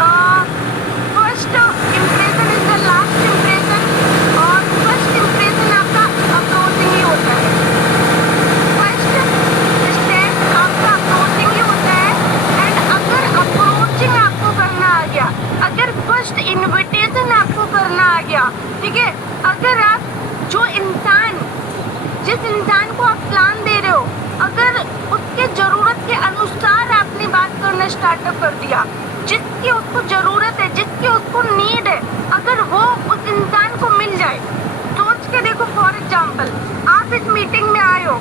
First impression is the last impression, और first impression आपका approaching ही होता है। फर्स्ट स्टेप आपका अप्रोचिंग ही होता है। एंड अगर अप्रोचिंग आपको करना आ गया, अगर फर्स्ट इन्विटेशन आपको करना आ गया, ठीक है, अगर आप जो इंसान, जिस इंसान को आप प्लान दे रहे हो, अगर उसके जरूरत के अनुसार आपने बात करना स्टार्टअप कर दिया, जिसकी उसको जरूरत है, जिसकी उसको नीड है, अगर वो उस इंसान को मिल जाए, सोच के देखो। फॉर एग्जाम्पल, आप इस मीटिंग में आए हो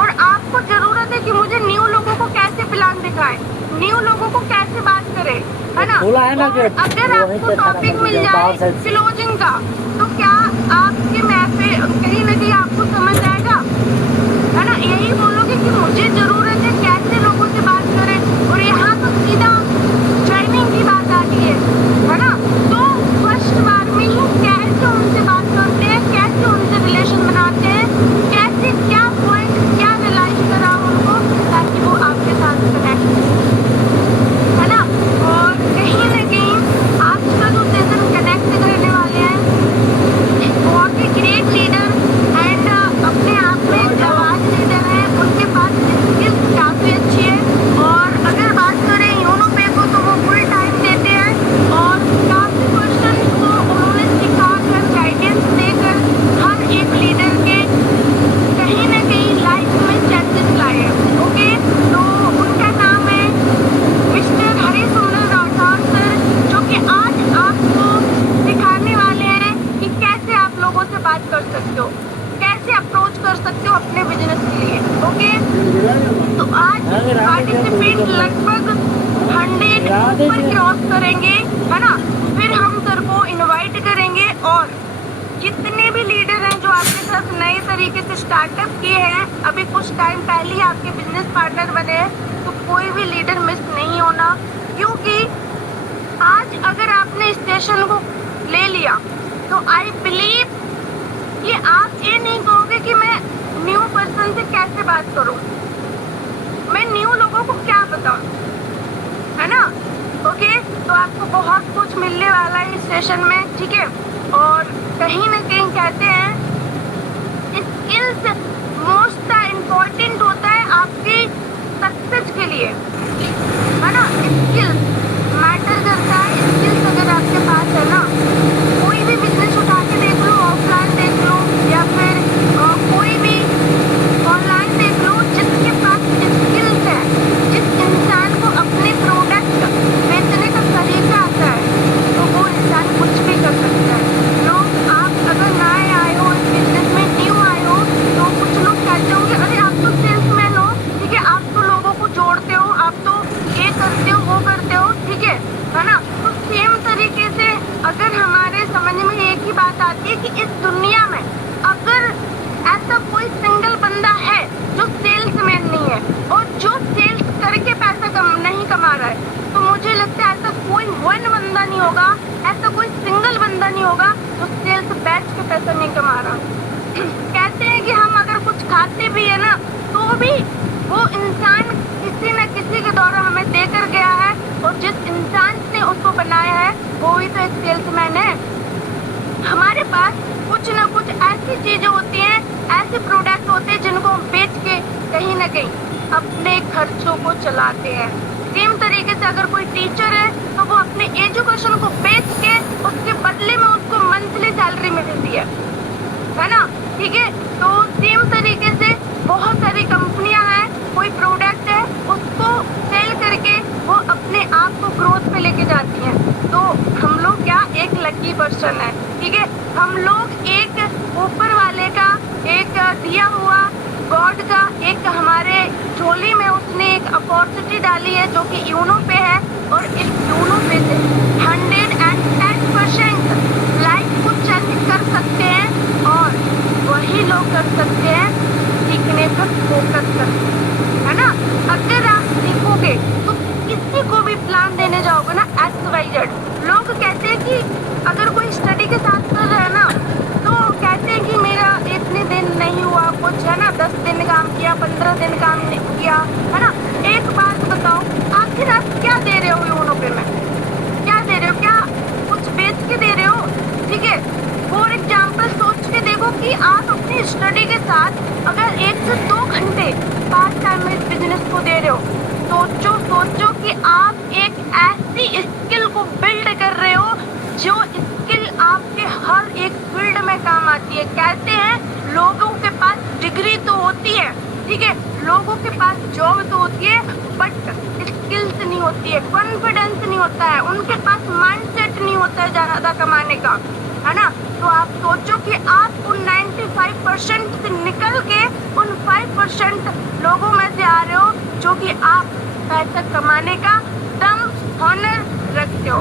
और आपको जरूरत है कि मुझे न्यू लोगों को कैसे प्लान दिखाएं, न्यू लोगों को कैसे बात करें, है ना। बोला है ना कि अगर आपको टॉपिक मिल जाए क्लोजिंग का, तो क्या आपके मैप पे कहीं ना कहीं आपको समझ आएगा, है ना। यही बोलोगे कि मुझे जरूरत है कैसे लोगों से बात करें, और यहाँ तो सीधा ट्रेनिंग की बात आती है ना। तो फर्स्ट बार में ही कैसे उनसे बात करते हैं, कैसे उनसे रिलेशन बनाते हैं, कैसे क्या पॉइंट क्या रियलाइज करा उनको, ताकि वो आपके साथ कनेक्ट, है ना। और कहीं ना कहीं आपका जो सेशन कनेक्ट करने वाले हैं, बहुत ही ग्रेट लीडर एंड अपने आप में जवान लीडर है, उनके पास स्किल्स काफ़ी अच्छी है। और अगर बात करें योनो पे को, तो वो फुल टाइम देते हैं और काफ़ी पर्सन को उन्होंने सिखाकर, गाइडेंस देकर हर एक लीडर के कहीं ना कहीं लाइफ में चेंजेस लाए हैं। ओके, तो उनका नाम है मिस्टर हरिसुंदर राठौर सर, जो कि आज आपको सिखाने वाले हैं कि कैसे आप लोगों से बात कर सकते हो, कैसे अप्रोच कर सकते हो अपने बिजनेस के लिए। ओके, तो आज पार्टिसिपेट लगभग 100 ऊपर क्रॉस करेंगे, है ना। फिर हम सर को इनवाइट करेंगे, और जितने भी लीडर हैं जो आपके साथ नए तरीके से स्टार्टअप किए हैं, अभी कुछ टाइम पहले ही आपके बिजनेस पार्टनर बने हैं, तो कोई भी लीडर मिस नहीं होना। क्योंकि आज अगर आपने स्टेशन को ले लिया, तो आई बिलीव कि आप ये नहीं कहोगे कि मैं न्यू पर्सन से कैसे बात करूं, मैं न्यू लोगों को क्या बताऊं, है ना। ओके, तो आपको बहुत कुछ मिलने वाला है इस सेशन में, ठीक है। और कहीं ना कहीं कहते हैं स्किल्स मोस्ट इम्पोर्टेंट होता है आपकी सक्सेस के लिए, है ना। स्किल्स मैटर करता है। स्किल्स अगर आपके पास है ना, कोई भी बिजनेस उठा के देख लो, ऑफलाइन देख लो या फिर कोई भी ऑनलाइन देख लो, जिसके पास स्किल्स है, जिस इंसान को अपने प्रोडक्ट बेचने का तरीका आता है, तो वो इंसान कुछ भी कर सकता है। लोग, आप अगर नए आए हो इस बिजनेस में, न्यू आए हो, तो कुछ लोग कहते होंगे अरे आप तो सेल्समैन हो, ठीक है, आप तो लोगों को जोड़ते हो, आप तो ये करते हो, वो करते हो, ठीक है ना। तो सेम तरीके से अगर हमारे समझ में एक ही बात आती है कि इस दुनिया में अगर ऐसा कोई सिंगल बंदा है जो सेल्समैन नहीं है और जो सेल्स करके पैसा नहीं कमा रहा है, तो मुझे लगता है ऐसा कोई वन बंदा नहीं होगा, ऐसा कोई सिंगल बंदा नहीं होगा जो सेल्स बैच के पैसा नहीं कमा रहा। कहते हैं कि हम अगर कुछ खाते भी है ना, तो भी वो इंसान किसी न किसी के द्वारा हमें देकर गया है, और जिस इंसान ने उसको बनाया है वो ही तो एक सेल्समैन है। हमारे पास कुछ न कुछ ऐसी चीजें होती हैं, ऐसे प्रोडक्ट होते हैं जिनको हम बेच के कहीं ना कहीं अपने खर्चों को चलाते हैं। सेम तरीके से अगर कोई टीचर है, तो वो अपने एजुकेशन को बेच के उसके बदले में उसको मंथली सैलरी मिलती है ना, ठीक है। तो सेम तरीके से बहुत सारी कंपनियां हैं, कोई प्रोडक्ट है, उसको सेल करके वो अपने आप को ग्रोथ पे लेके जाती हैं। तो हम लोग क्या एक लकी पर्सन है, ठीक है। हम लोग एक ऊपर वाले का एक दिया हुआ गॉड का एक हमारे झोली में उसने एक अपॉर्चुनिटी डाली है, जो कि यूनो पे है, और इस यूनो पे से 110% लाइफ को चेंज कर सकते हैं, और वही लोग कर सकते हैं सीखने पर फोकस करके, है ना। अगर आप सीखोगे तो किसी को भी प्लान देने जाओगे ना, XYZ, लोग कहते हैं कि अगर कोई स्टडी के साथ कर रहा है ना, तो कहते हैं कि मेरा इतने दिन नहीं हुआ कुछ, है ना, 10 दिन काम किया, 15 दिन काम किया, है ना। एक बात बताओ, आखिर आप क्या दे रहे हो यूनो पे में, क्या दे जो स्किल आपके हर एक फील्ड में काम आती है। कहते हैं लोगों के पास डिग्री तो होती है, ठीक है, लोगों के पास जॉब तो होती है, बट स्किल्स नहीं होती है, कॉन्फिडेंस नहीं होता है, उनके पास माइंडसेट नहीं होता है ज़्यादा कमाने का, है ना। तो आप सोचो कि आप उन 95% से निकल के उन 5% लोगों में से आ रहे हो जो कि आप पैसा कमाने का दम हॉनर रखते हो,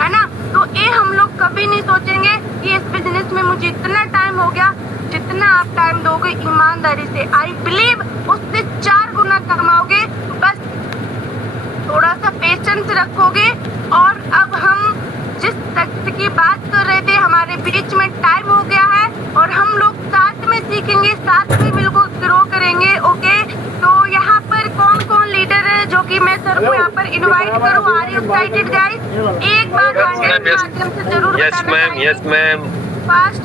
है ना। तो ये हम लोग कभी नहीं सोचेंगे कि इस बिजनेस में मुझे इतना टाइम हो गया। जितना आप टाइम दोगे ईमानदारी से, आई बिलीव उससे 4 गुना कमाओगे। बस थोड़ा सा पेशेंस रखोगे। और अब हम जिस तथ्य की बात कर रहे थे, हमारे बीच में टाइम हो गया है और हम लोग साथ में सीखेंगे, साथ में बिल्कुल ग्रो करेंगे। ओके, तो यहाँ पर कौन कौन लीडर है जो कि मैं सर को यहाँ पर इनवाइट करूँ? Are you excited guys? एक बार माध्यम से जरूर yes ma'am. Fast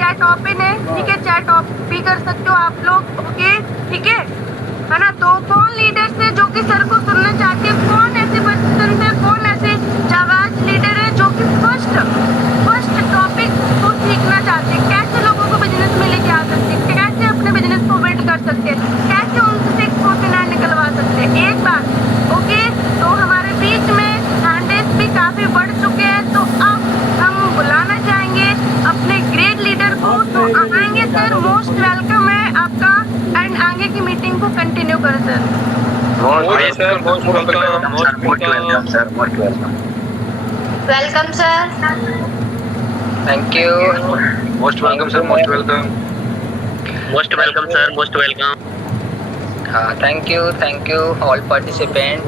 chat open है, ठीक है, चैट ऑफ भी कर सकते हो आप लोग। ओके, ठीक है ना। तो कौन लीडर्स है जो कि सर को सुनना चाहते हैं? कौन ऐसे पर्सन है, कौन ऐसे जाबाज लीडर है जो कि फर्स्ट टॉपिक को सीखना चाहते हैं? कैसे लोगों को बिजनेस में लेके आ सकते हैं, कैसे अपने बिजनेस को बिल्ड कर सकते हैं, कैसे उनसे एक्सपोर्ट निकलवा सकते हैं? एक बार ओके। तो हमारे बीच में हैंडल्स भी काफी बढ़ चुके हैं, तो अब हम बुलाना चाहेंगे अपने ग्रेट लीडर को। तो आएंगे सर, मोस्ट वेलकम है आपका, एंड आगे की मीटिंग को कंटिन्यू करें sir. Welcome sir. Thank you. Most welcome sir, most welcome. Most welcome sir, most welcome. हाँ, thank you all participant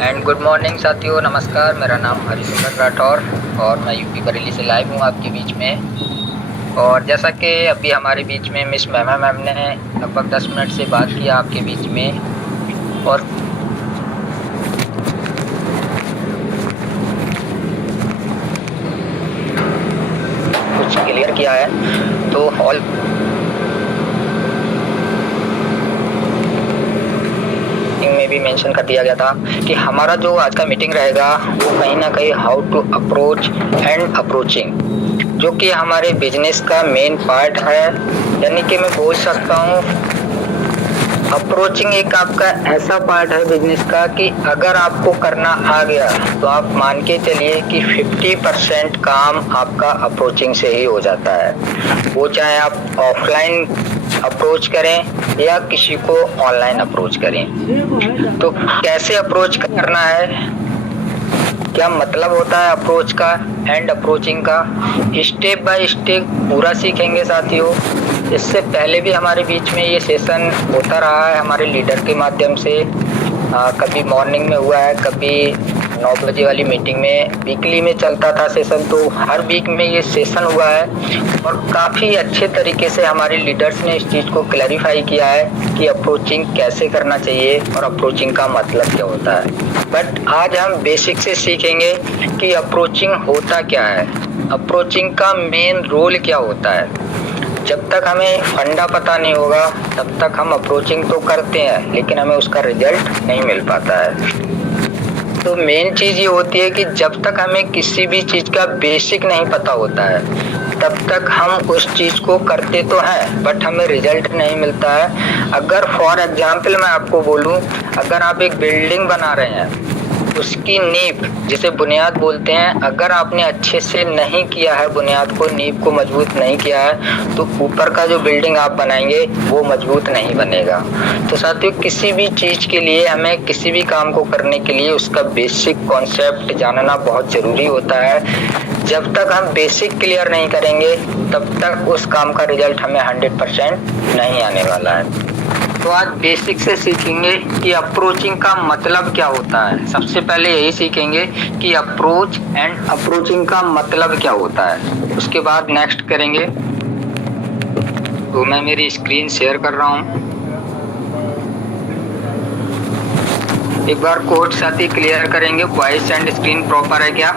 and good morning साथियों, नमस्कार। मेरा नाम हरिशंकर राठौर और मैं यूपी बरेली से लाइव हूँ आपके बीच में। और जैसा कि अभी हमारे बीच में मिस महिमा मैम ने लगभग 10 मिनट से बात किया आपके बीच में और कुछ क्लियर किया है, तो ऑल में भी मेंशन कर दिया गया था कि हमारा जो आज का मीटिंग रहेगा वो कहीं ना कहीं how to approach and approaching, जो कि हमारे बिजनेस का मेन पार्ट है। यानी कि मैं बोल सकता हूँ अप्रोचिंग एक आपका ऐसा पार्ट है बिजनेस का कि अगर आपको करना आ गया तो आप मान के चलिए कि 50% काम आपका अप्रोचिंग से ही हो जाता है। वो चाहे आप ऑफलाइन अप्रोच करें या किसी को ऑनलाइन अप्रोच करें। तो कैसे अप्रोच करना है, क्या मतलब होता है अप्रोच का एंड अप्रोचिंग का, स्टेप बाय स्टेप पूरा सीखेंगे साथियों। इससे पहले भी हमारे बीच में ये सेशन होता रहा है हमारे लीडर के माध्यम से। कभी मॉर्निंग में हुआ है, कभी 9 बजे वाली मीटिंग में, वीकली में चलता था सेशन। तो हर वीक में ये सेशन हुआ है और काफ़ी अच्छे तरीके से हमारे लीडर्स ने इस चीज़ को क्लैरिफाई किया है कि अप्रोचिंग कैसे करना चाहिए और अप्रोचिंग का मतलब क्या होता है। बट आज हम बेसिक से सीखेंगे कि अप्रोचिंग होता क्या है, अप्रोचिंग का मेन रोल क्या होता है। जब तक हमें फंडा पता नहीं होगा तब तक हम अप्रोचिंग तो करते हैं लेकिन हमें उसका रिजल्ट नहीं मिल पाता है। तो मेन चीज़ ये होती है कि जब तक हमें किसी भी चीज़ का बेसिक नहीं पता होता है तब तक हम उस चीज़ को करते तो हैं बट हमें रिजल्ट नहीं मिलता है। अगर फॉर एग्जांपल मैं आपको बोलूं, अगर आप एक बिल्डिंग बना रहे हैं, उसकी नींव जिसे बुनियाद बोलते हैं, अगर आपने अच्छे से नहीं किया है बुनियाद को, नींव को मजबूत नहीं किया है, तो ऊपर का जो बिल्डिंग आप बनाएंगे वो मजबूत नहीं बनेगा। तो साथियों, किसी भी चीज़ के लिए, हमें किसी भी काम को करने के लिए उसका बेसिक कॉन्सेप्ट जानना बहुत ज़रूरी होता है। जब तक हम बेसिक क्लियर नहीं करेंगे तब तक उस काम का रिजल्ट हमें 100% नहीं आने वाला है। तो आज बेसिक से सीखेंगे कि अप्रोचिंग का मतलब क्या होता है। सबसे पहले यही सीखेंगे कि अप्रोच एंड अप्रोचिंग का मतलब क्या होता है, उसके बाद नेक्स्ट करेंगे। तो मैं मेरी स्क्रीन शेयर कर रहा हूँ, एक बार कोड साथी क्लियर करेंगे, वॉइस एंड स्क्रीन प्रॉपर है क्या?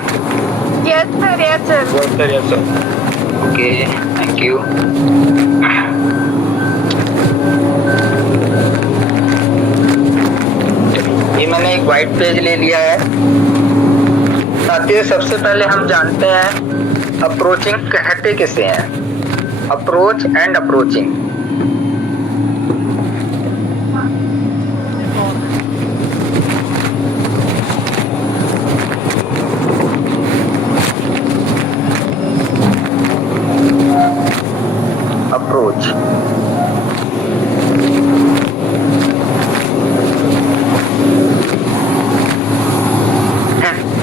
Yes sir, yes sir, yes sir, yes sir. Okay, thank you. ये मैंने एक वाइट पेज ले लिया है साथियों, सबसे पहले हम जानते हैं अप्रोचिंग कहते किसे हैं। Approach and approaching. अप्रोच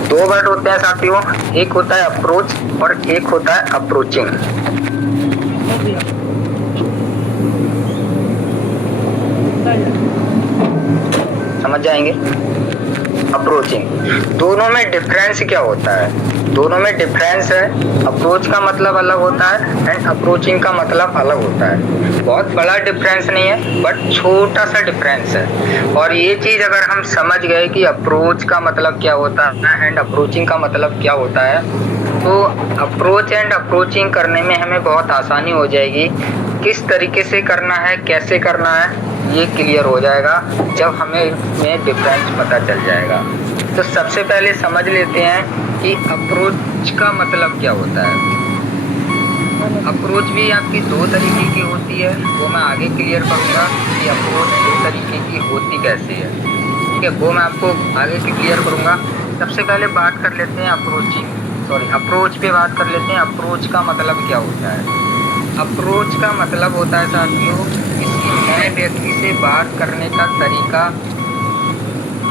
दो वर्ड होते हैं साथियों, एक होता है अप्रोच और एक होता है अप्रोचिंग। समझ जाएंगे। अप्रोचिंग, दोनों में डिफरेंस क्या होता है? दोनों में डिफरेंस है, अप्रोच का मतलब अलग होता है एंड अप्रोचिंग का मतलब अलग होता है। बहुत बड़ा डिफरेंस नहीं है बट छोटा सा डिफरेंस है। और ये चीज अगर हम समझ गए कि अप्रोच का मतलब क्या होता है एंड अप्रोचिंग का मतलब क्या होता है, तो अप्रोच एंड अप्रोचिंग करने में हमें बहुत आसानी हो जाएगी। किस तरीके से करना है, कैसे करना है, ये क्लियर हो जाएगा जब हमें इसमें डिफरेंस पता चल जाएगा। तो सबसे पहले समझ लेते हैं कि अप्रोच का मतलब क्या होता है। अप्रोच भी आपकी दो तरीके की होती है, वो मैं आगे क्लियर करूँगा कि अप्रोच दो तरीके की होती कैसे है। ठीक है, वो मैं आपको आगे क्लियर करूँगा। सबसे पहले बात कर लेते हैं अप्रोच पे बात कर लेते हैं। अप्रोच का मतलब क्या होता है? अप्रोच का मतलब होता है साथियों, किसी नए व्यक्ति से बात करने का तरीका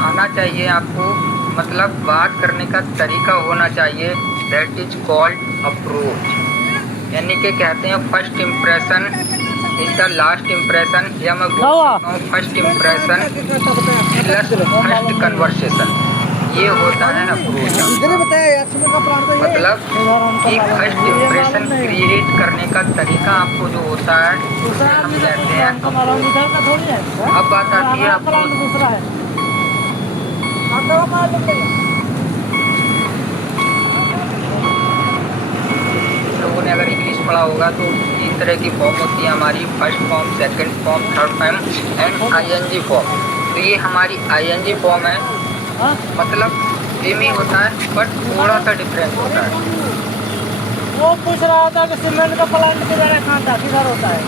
आना चाहिए आपको, मतलब बात करने का तरीका होना चाहिए। That is called approach. यानी कि कहते हैं first impression is the last impression, या मैं बोल सकता हूँ first impression plus first conversation. ये होता है अप्रोच। मतलब कि फर्स्ट इम्प्रेशन क्रिएट करने का तरीका आपको जो होता है उसे हम कहते हैं अप्रोच। अब बात आती है अप्रोच। लोगों ने अगर इंग्लिश पढ़ा होगा तो तीन तरह की फॉर्म होती है हमारी, first form, second form, third form and ING form. तो ये हमारी आईएनजी फॉर्म है, मतलब सेम ही होता है बट थोड़ा सा डिफरेंस होता है। वो पूछ रहा था कि सीमेंट का प्लांट किधर होता है,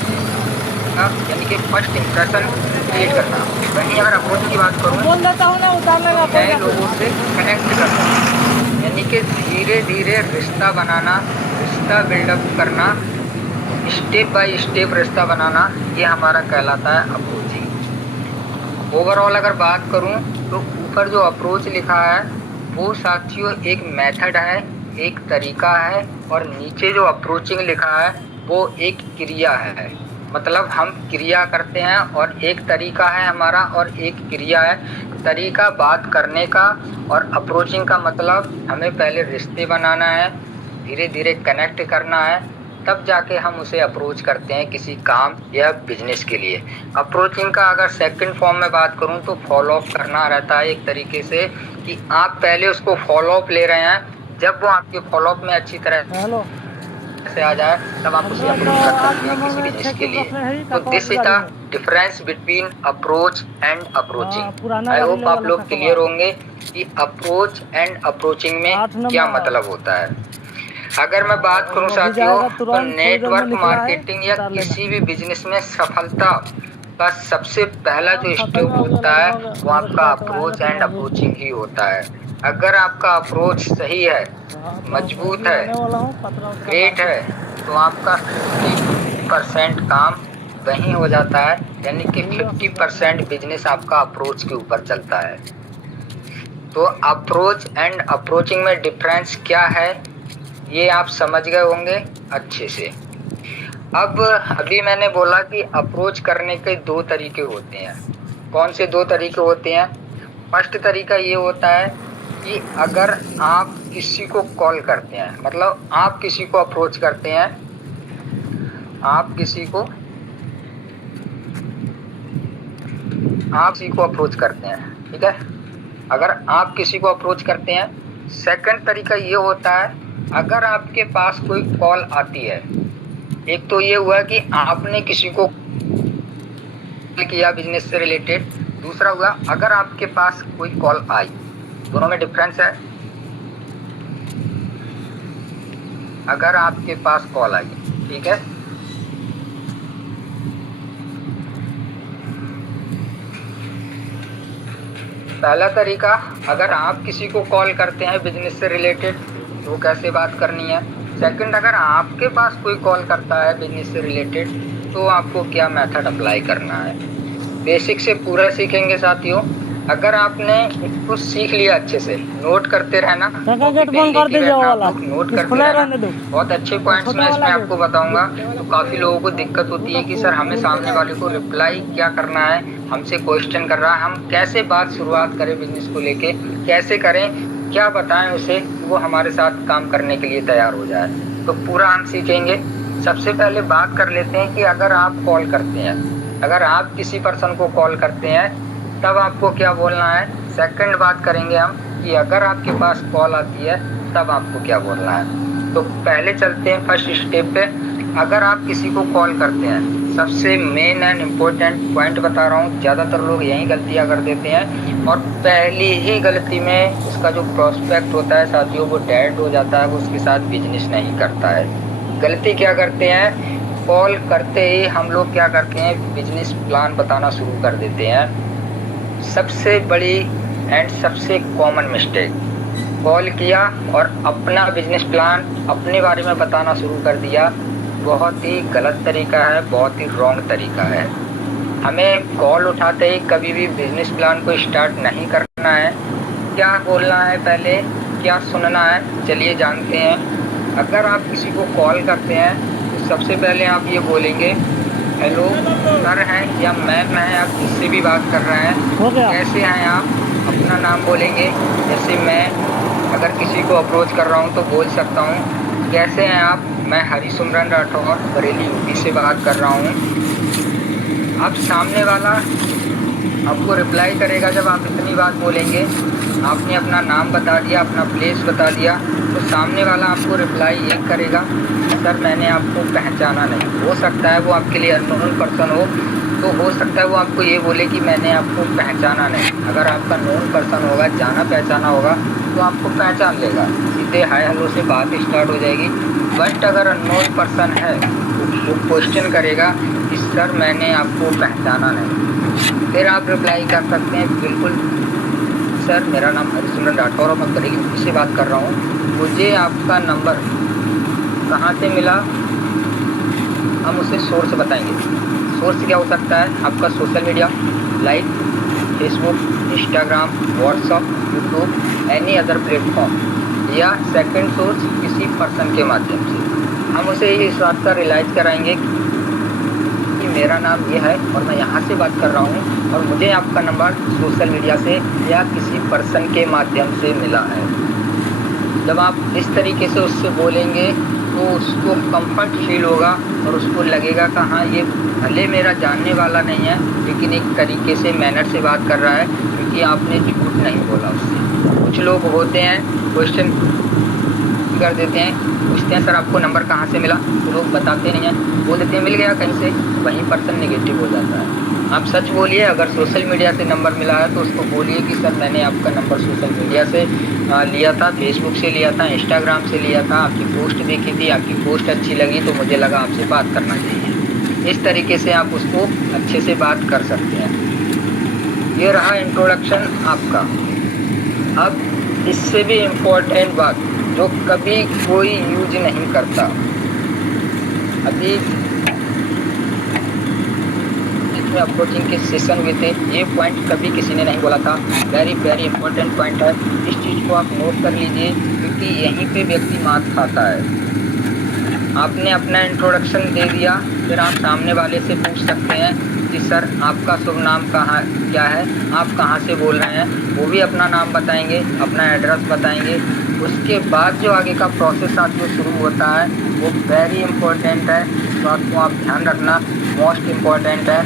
यानी कि फर्स्ट इम्प्रेशन क्रिएट करना। वहीं अगर अप्रोच की बात करूँ, बोल देता हूँ ना, उतारने का नए लोगों से कनेक्ट करना, यानी कि धीरे धीरे रिश्ता बनाना, रिश्ता बिल्डअप करना, स्टेप बाय स्टेप रिश्ता बनाना, ये हमारा कहलाता है अप्रोचिंग। ओवरऑल अगर बात करूं तो ऊपर जो अप्रोच लिखा है वो साथियों एक मेथड है, एक तरीका है, और नीचे जो अप्रोचिंग लिखा है वो एक क्रिया है। मतलब हम क्रिया करते हैं और एक तरीका है हमारा और एक क्रिया है। तरीका बात करने का और अप्रोचिंग का मतलब हमें पहले रिश्ते बनाना है, धीरे धीरे कनेक्ट करना है, तब जाके हम उसे अप्रोच करते हैं किसी काम या बिजनेस के लिए। अप्रोचिंग का अगर सेकंड फॉर्म में बात करूं तो फॉलो अप करना रहता है एक तरीके से, कि आप पहले उसको फॉलो अप ले रहे हैं, जब वो आपके फॉलो अप में अच्छी तरह से आ जाए तब आप उसे अप्रोच कर सकते हैं किसी बिजनेस के लिए। तो this is the difference between approach and approaching. I hope आप लोग क्लियर होंगे कि अप्रोच एंड अप्रोचिंग में क्या मतलब होता है। अगर मैं बात करूं साथियों तो नेटवर्क मार्केटिंग या किसी भी बिजनेस में सफलता का सबसे पहला जो स्टेप होता है वो आपका अप्रोच एंड अप्रोचिंग ही होता है। अगर आपका अप्रोच सही है, मजबूत है, ग्रेट है, तो आपका 50% काम वहीं हो जाता है, यानी कि 50% बिजनेस आपका अप्रोच के ऊपर चलता है। तो अप्रोच एंड अप्रोचिंग में डिफरेंस क्या है ये आप समझ गए होंगे अच्छे से। अब अभी मैंने बोला कि अप्रोच करने के दो तरीके होते हैं। कौन से दो तरीके होते हैं? फर्स्ट तरीका ये होता है कि अगर आप किसी को कॉल करते हैं, मतलब आप किसी को अप्रोच करते हैं, आप किसी को अप्रोच करते हैं, ठीक है, अगर आप किसी को अप्रोच करते हैं। सेकंड तरीका ये होता है अगर आपके पास कोई कॉल आती है। एक तो ये हुआ कि आपने किसी को किया बिजनेस से रिलेटेड, दूसरा हुआ अगर आपके पास कोई कॉल आई। दोनों में डिफरेंस है। अगर आपके पास कॉल आई, ठीक है। पहला तरीका, अगर आप किसी को कॉल करते हैं बिजनेस से रिलेटेड तो कैसे बात करनी है। सेकंड, अगर आपके पास कोई कॉल करता है बिजनेस से रिलेटेड तो आपको क्या मेथड अप्लाई करना है। बेसिक से पूरा सीखेंगे साथियों। अगर आपने इसको सीख लिया अच्छे से, नोट करते रहना, गेट बंद कर दीजिए वाला, नोट करते रहना। बहुत अच्छे पॉइंट्स मैं इसमें आपको बताऊंगा। तो काफ़ी लोगों को दिक्कत होती है कि सर हमें सामने वाले को रिप्लाई क्या करना है, हमसे क्वेश्चन कर रहा है, हम कैसे बात शुरुआत करें बिजनेस को लेके, कैसे करें, क्या बताएं उसे वो हमारे साथ काम करने के लिए तैयार हो जाए। तो पूरा हम सीखेंगे। सबसे पहले बात कर लेते हैं कि अगर आप कॉल करते हैं, अगर आप किसी पर्सन को कॉल करते हैं तब आपको क्या बोलना है। सेकंड बात करेंगे हम कि अगर आपके पास कॉल आती है तब आपको क्या बोलना है। तो पहले चलते हैं फर्स्ट स्टेप पे। अगर आप किसी को कॉल करते हैं, सबसे मेन एंड इम्पोर्टेंट पॉइंट बता रहा हूँ, ज़्यादातर लोग यही गलतियाँ कर देते हैं और पहली ही गलती में उसका जो प्रोस्पेक्ट होता है साथियों वो डेड हो जाता है, वो उसके साथ बिजनेस नहीं करता है। गलती क्या करते हैं, कॉल करते ही हम लोग क्या करते हैं, बिजनेस प्लान बताना शुरू कर देते हैं। सबसे बड़ी एंड सबसे कॉमन मिस्टेक, कॉल किया और अपना बिजनेस प्लान अपने बारे में बताना शुरू कर दिया। बहुत ही गलत तरीका है, बहुत ही रॉन्ग तरीका है। हमें कॉल उठाते ही कभी भी बिजनेस प्लान को स्टार्ट नहीं करना है। क्या बोलना है पहले, क्या सुनना है, चलिए जानते हैं। अगर आप किसी को कॉल करते हैं तो सबसे पहले आप ये बोलेंगे, हेलो सर हैं या मैम हैं, आप जिससे भी बात कर रहे हैं, कैसे हैं आप, अपना नाम बोलेंगे। जैसे मैं अगर किसी को अप्रोच कर रहा हूँ तो बोल सकता हूँ, कैसे हैं आप, मैं हरिसिमरन राठौर बरेली यूपी से बात कर रहा हूँ। अब सामने वाला आपको रिप्लाई करेगा जब आप इतनी बात बोलेंगे। आपने अपना नाम बता दिया, अपना प्लेस बता दिया, तो सामने वाला आपको रिप्लाई एक करेगा, सर मैंने आपको पहचाना नहीं। हो सकता है वो आपके लिए अननोन पर्सन हो, तो हो सकता है वो आपको ये बोले कि मैंने आपको पहचाना नहीं। अगर आपका नोन पर्सन होगा, जाना पहचाना होगा, तो आपको पहचान लेगा, सीधे हाय हेलो से बात स्टार्ट हो जाएगी। बट अगर अननोन पर्सन है तो क्वेश्चन करेगा कि सर मैंने आपको पहचाना नहीं। फिर आप रिप्लाई कर सकते हैं, बिल्कुल सर मेरा नाम हरिसिमरन राठौर और मैं बरेली यूपी से बात कर रहा हूँ, मुझे आपका नंबर कहाँ से मिला, हम उसे सोर्स बताएंगे। सोर्स क्या हो सकता है, आपका social media like Facebook, Instagram, WhatsApp, YouTube, any other platform, या सेकंड सोर्स किसी पर्सन के माध्यम से। हम उसे इस बात का रियलाइज़ कराएंगे कि मेरा नाम ये है और मैं यहाँ से बात कर रहा हूँ और मुझे आपका नंबर सोशल मीडिया से या किसी पर्सन के माध्यम से मिला है। जब आप इस तरीके से उससे बोलेंगे तो उसको कंफर्ट फील होगा और उसको लगेगा कि हाँ ये भले मेरा जानने वाला नहीं है लेकिन एक तरीके से मैनर से बात कर रहा है, क्योंकि आपने झूठ नहीं बोला उससे। कुछ लोग होते हैं क्वेश्चन कर देते हैं, पूछते हैं सर आपको नंबर कहाँ से मिला, तो लोग बताते नहीं हैं, बोल देते हैं मिल गया कहीं से, वहीं पर्सन नेगेटिव हो जाता है। आप सच बोलिए, अगर सोशल मीडिया से नंबर मिला है तो उसको बोलिए कि सर मैंने आपका नंबर सोशल मीडिया से लिया था, फेसबुक से लिया था, इंस्टाग्राम से लिया था, आपकी पोस्ट देखी थी, आपकी पोस्ट अच्छी लगी तो मुझे लगा आपसे बात करना चाहिए। इस तरीके से आप उसको अच्छे से बात कर सकते हैं। ये रहा इंट्रोडक्शन आपका। अब इससे भी इम्पोर्टेंट बात जो कभी कोई यूज नहीं करता, अभी जितने अप्रोचिंग के सेशन हुए थे ये पॉइंट कभी किसी ने नहीं बोला था। वेरी वेरी इंपॉर्टेंट पॉइंट है, इस चीज़ को आप नोट कर लीजिए क्योंकि यहीं पे व्यक्ति मात खाता है। आपने अपना इंट्रोडक्शन दे दिया, फिर आप सामने वाले से पूछ सकते हैं कि सर आपका शुभ नाम क्या है, आप कहाँ से बोल रहे हैं, वो भी अपना नाम बताएंगे, अपना एड्रेस बताएंगे। उसके बाद जो आगे का प्रोसेस आपको शुरू होता है वो वेरी इम्पोर्टेंट है, इस बात को आप ध्यान रखना, मोस्ट इम्पोर्टेंट है,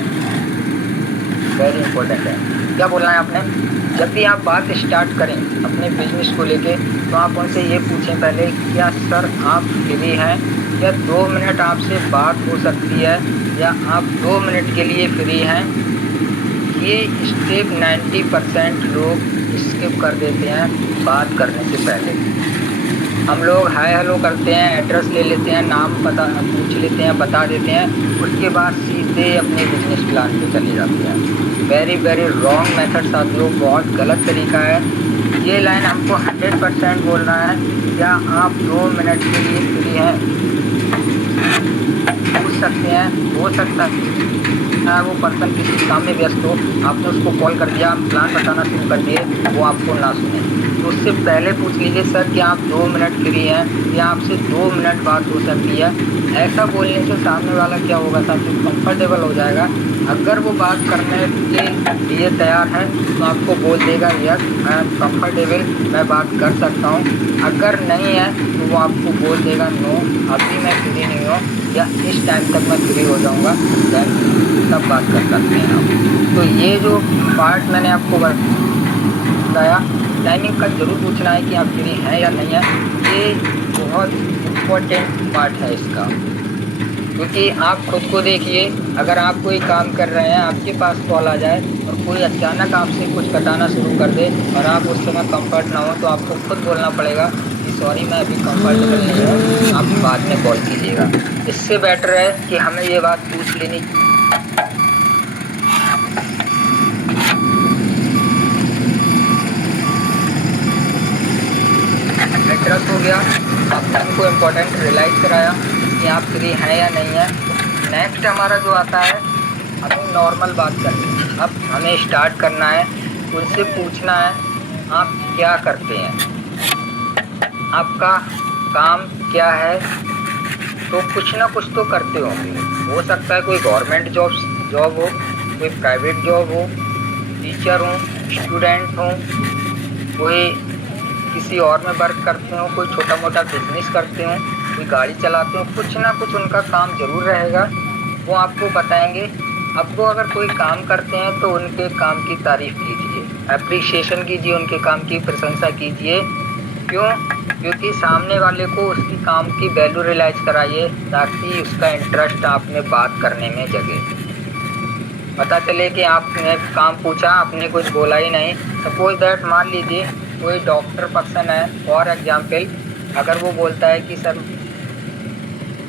वेरी इम्पोर्टेंट है। क्या बोलना है आपने, जब भी आप बात स्टार्ट करें अपने बिजनेस को लेके तो आप उनसे ये पूछें पहले, क्या सर आप फ्री हैं, क्या 2 मिनट आपसे बात हो सकती है, या आप 2 मिनट के लिए फ्री हैं। ये स्टेप 90% लोग स्किप कर देते हैं बात करने से पहले। हम लोग हाय हेलो करते हैं, एड्रेस ले लेते हैं, नाम पता पूछ लेते हैं, बता देते हैं, उसके बाद सीधे अपने बिजनेस प्लान पे चले जाते हैं। वेरी वेरी रॉन्ग मेथड साथियों, बहुत गलत तरीका है। ये लाइन हमको 100% बोलना है। क्या आप 2 मिनट के लिए फ्री हैं? पूछ सकते हैं, हो सकता है वो पर्सन किसी काम में व्यस्त हो, आपने उसको कॉल कर दिया, प्लान बताना शुरू कर दिए, वो आपको ना सुने, तो उससे पहले पूछ लीजिए सर कि आप 2 मिनट फ्री हैं या आपसे 2 मिनट बात हो सकती है। ऐसा बोलने से सामने वाला क्या होगा साथियों, कंफर्टेबल हो जाएगा। अगर वो बात करने के लिए तैयार है तो आपको बोल देगा यस आई एम कंफर्टेबल, मैं बात कर सकता हूँ। अगर नहीं है तो वो आपको बोल देगा नो अभी मैं फ्री नहीं हूँ, या इस टाइम तक मैं फ्री हो जाऊँगा, तब बात कर सकते हैं आप। तो ये जो पार्ट मैंने आपको बताया, टाइमिंग का ज़रूर पूछना है कि आप फ्री हैं या नहीं है। ये बहुत इम्पोर्टेंट पार्ट है इसका, क्योंकि आप खुद को देखिए, अगर आप कोई काम कर रहे हैं, आपके पास कॉल आ जाए और कोई अचानक आपसे कुछ कटाना शुरू कर दे और आप उस समय कंफर्ट ना हो, तो आपको खुद बोलना पड़ेगा कि सॉरी मैं अभी कंफर्टेबल नहीं हूँ, आप बाद में कॉल कीजिएगा। इससे बेटर है कि हमें ये बात पूछ लेनी। एड्रेस हो गया, आपने हमको इम्पोर्टेंट रियलाइज़ कराया कि आप फ्री हैं या नहीं है। नेक्स्ट हमारा जो आता है, हमें नॉर्मल बात करनी है। अब हमें स्टार्ट करना है, उनसे पूछना है आप क्या करते हैं, आपका काम क्या है। तो कुछ ना कुछ तो करते होंगे, हो सकता है कोई गवर्नमेंट जॉब हो, कोई प्राइवेट जॉब हो, टीचर हो, स्टूडेंट हो, कोई किसी और में वर्क करते हो, कोई छोटा मोटा बिजनेस करते हो, कोई गाड़ी चलाते हो, कुछ ना कुछ उनका काम ज़रूर रहेगा, वो आपको बताएंगे। अब वो अगर कोई काम करते हैं तो उनके काम की तारीफ़ कीजिए, अप्रिशिएशन कीजिए, उनके काम की प्रशंसा कीजिए। क्यों? क्योंकि सामने वाले को उसकी काम की वैल्यू रियलाइज़ कराइए, ताकि उसका इंटरेस्ट आप में बात करने में जगे। पता चले कि आपने काम पूछा, आपने कुछ बोला ही नहीं। सपोज दैट मान लीजिए कोई डॉक्टर पर्सन है, फॉर एग्जाम्पल, अगर वो बोलता है कि सर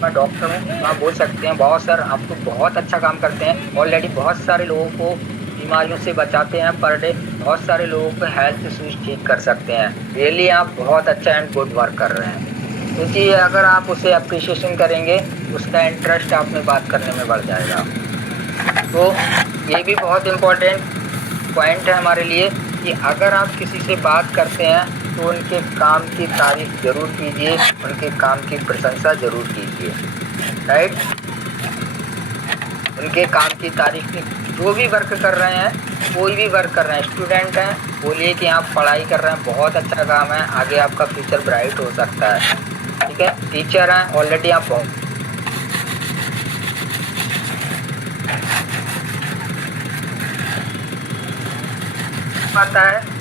मैं डॉक्टर हूँ, तो आप बोल सकते हैं बहुत सर आप तो बहुत अच्छा काम करते हैं, ऑलरेडी बहुत सारे लोगों को बीमारियों से बचाते हैं पर डे, बहुत सारे लोगों को हेल्थ इशूज़ ठीक कर सकते हैं, रियली आप बहुत अच्छा एंड गुड वर्क कर रहे हैं। क्योंकि अगर आप उसे अप्रिशिएशन करेंगे, उसका इंटरेस्ट आप में बात करने में बढ़ जाएगा। तो ये भी बहुत इम्पोर्टेंट पॉइंट है हमारे लिए कि अगर आप किसी से बात करते हैं तो उनके काम की तारीफ़ ज़रूर कीजिए, उनके काम की प्रशंसा ज़रूर कीजिए, राइट। उनके काम की तारीफ़ की, जो भी वर्क कर रहे हैं, कोई भी वर्क कर रहे हैं, स्टूडेंट हैं, बोलिए कि आप पढ़ाई कर रहे हैं, बहुत अच्छा काम है, आगे आपका फ्यूचर ब्राइट हो सकता है, ठीक है। टीचर हैं, ऑलरेडी आप आता है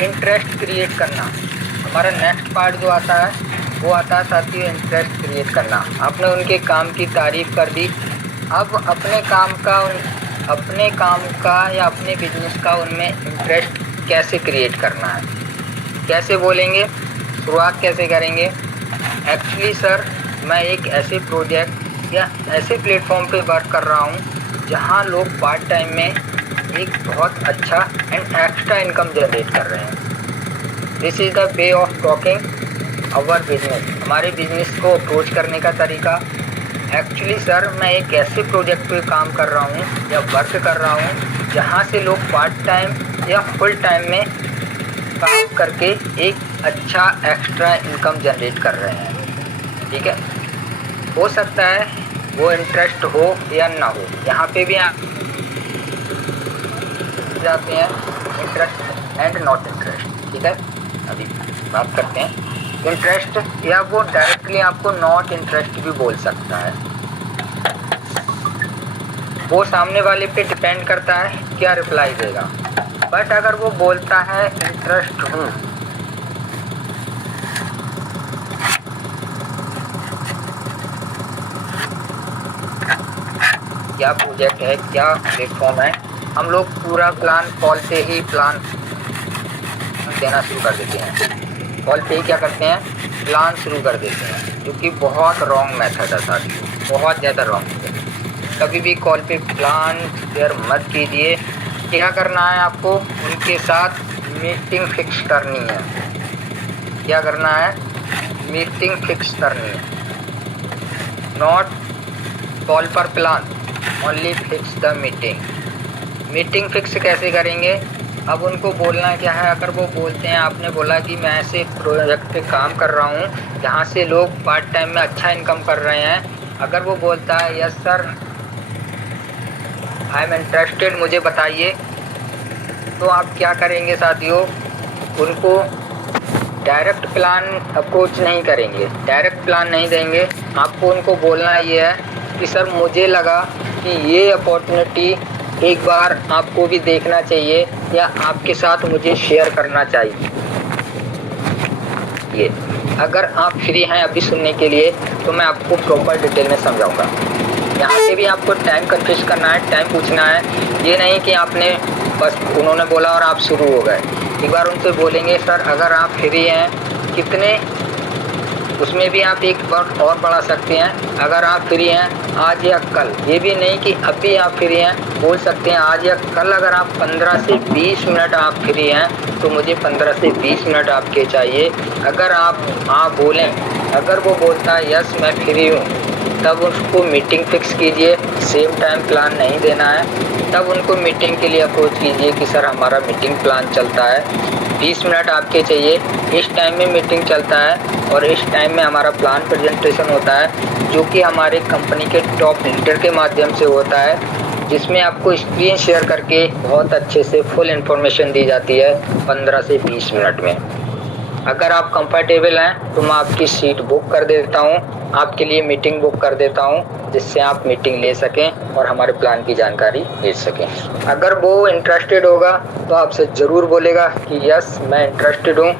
इंटरेस्ट क्रिएट करना। हमारा नेक्स्ट पार्ट जो आता है वो आता है साथियों इंटरेस्ट क्रिएट करना। आपने उनके काम की तारीफ़ कर दी, अब अपने काम का या अपने बिजनेस का उनमें इंटरेस्ट कैसे क्रिएट करना है, कैसे बोलेंगे, शुरुआत कैसे करेंगे। एक्चुअली सर मैं एक ऐसे प्रोजेक्ट या ऐसे प्लेटफॉर्म पे वर्क कर रहा हूँ जहाँ लोग पार्ट टाइम में एक बहुत अच्छा एंड एक्स्ट्रा इनकम जनरेट कर रहे हैं। This is the way of talking our business, हमारे बिजनेस को अप्रोच करने का तरीका। एक्चुअली सर मैं एक ऐसे प्रोजेक्ट पे काम कर रहा हूँ या वर्क कर रहा हूँ जहाँ से लोग पार्ट टाइम या फुल टाइम में काम करके एक अच्छा एक्स्ट्रा इनकम जनरेट कर रहे हैं, ठीक है। हो सकता है वो इंटरेस्ट हो या ना हो, यहाँ पे भी जाते हैं इंटरेस्ट एंड नॉट इंटरेस्ट, ठीक है। अभी बात करते हैं इंटरेस्ट, या वो डायरेक्टली आपको नॉट इंटरेस्ट भी बोल सकता है, वो सामने वाले पे डिपेंड करता है क्या रिप्लाई देगा। बट अगर वो बोलता है इंटरेस्ट हूँ, क्या प्रोजेक्ट है, क्या प्लेटफॉर्म है, हम लोग पूरा प्लान कॉल से ही प्लान देना शुरू कर देते हैं। कॉल पे ही क्या करते हैं, प्लान शुरू कर देते हैं, जो कि बहुत रॉन्ग मेथड है साथियों, बहुत ज़्यादा रॉन्ग है। कभी भी कॉल पे प्लान शेयर मत कीजिए। क्या करना है आपको, उनके साथ मीटिंग फिक्स करनी है। क्या करना है, मीटिंग फिक्स करनी है, नॉट कॉल पर plan, only fix the meeting. Meeting fix कैसे करेंगे, अब उनको बोलना क्या है। अगर वो बोलते हैं, आपने बोला कि मैं ऐसे प्रोजेक्ट पे काम कर रहा हूँ जहाँ से लोग पार्ट टाइम में अच्छा इनकम कर रहे हैं, अगर वो बोलता है yes sir I am interested, मुझे बताइए, तो आप क्या करेंगे साथियों, उनको डायरेक्ट प्लान अप्रोच नहीं करेंगे, डायरेक्ट प्लान नहीं देंगे। आपको उनको बोलना ये है कि सर मुझे लगा कि ये अपॉर्चुनिटी एक बार आपको भी देखना चाहिए या आपके साथ मुझे शेयर करना चाहिए। ये अगर आप फ्री हैं अभी सुनने के लिए तो मैं आपको प्रॉपर डिटेल में समझाऊंगा। यहाँ पे भी आपको टाइम कन्फ्यूज करना है, टाइम पूछना है। ये नहीं कि आपने बस उन्होंने बोला और आप शुरू हो गए। एक बार उनसे बोलेंगे सर अगर आप फ्री हैं कितने, उसमें भी आप एक बार और बढ़ा सकते हैं, अगर आप फ्री हैं आज या कल। ये भी नहीं कि अभी आप फ्री हैं, बोल सकते हैं आज या कल। अगर आप 15 से 20 मिनट आप फ्री हैं तो मुझे 15 से 20 मिनट आपके चाहिए। अगर आप हाँ बोलें, अगर वो बोलता है यस मैं फ्री हूँ, तब उसको मीटिंग फिक्स कीजिए। सेम टाइम प्लान नहीं देना है। तब उनको मीटिंग के लिए अप्रोच कीजिए कि सर हमारा मीटिंग प्लान चलता है, 20 मिनट आपके चाहिए, इस टाइम में मीटिंग चलता है और इस टाइम में हमारा प्लान प्रेजेंटेशन होता है, जो कि हमारे कंपनी के टॉप लीडर के माध्यम से होता है, जिसमें आपको स्क्रीन शेयर करके बहुत अच्छे से फुल इन्फॉर्मेशन दी जाती है 15 से 20 मिनट में। अगर आप कंफर्टेबल हैं तो मैं आपकी सीट बुक कर देता हूं, आपके लिए मीटिंग बुक कर देता हूं, जिससे आप मीटिंग ले सकें और हमारे प्लान की जानकारी ले सकें। अगर वो इंटरेस्टेड होगा तो आपसे ज़रूर बोलेगा कि यस मैं इंटरेस्टेड हूं,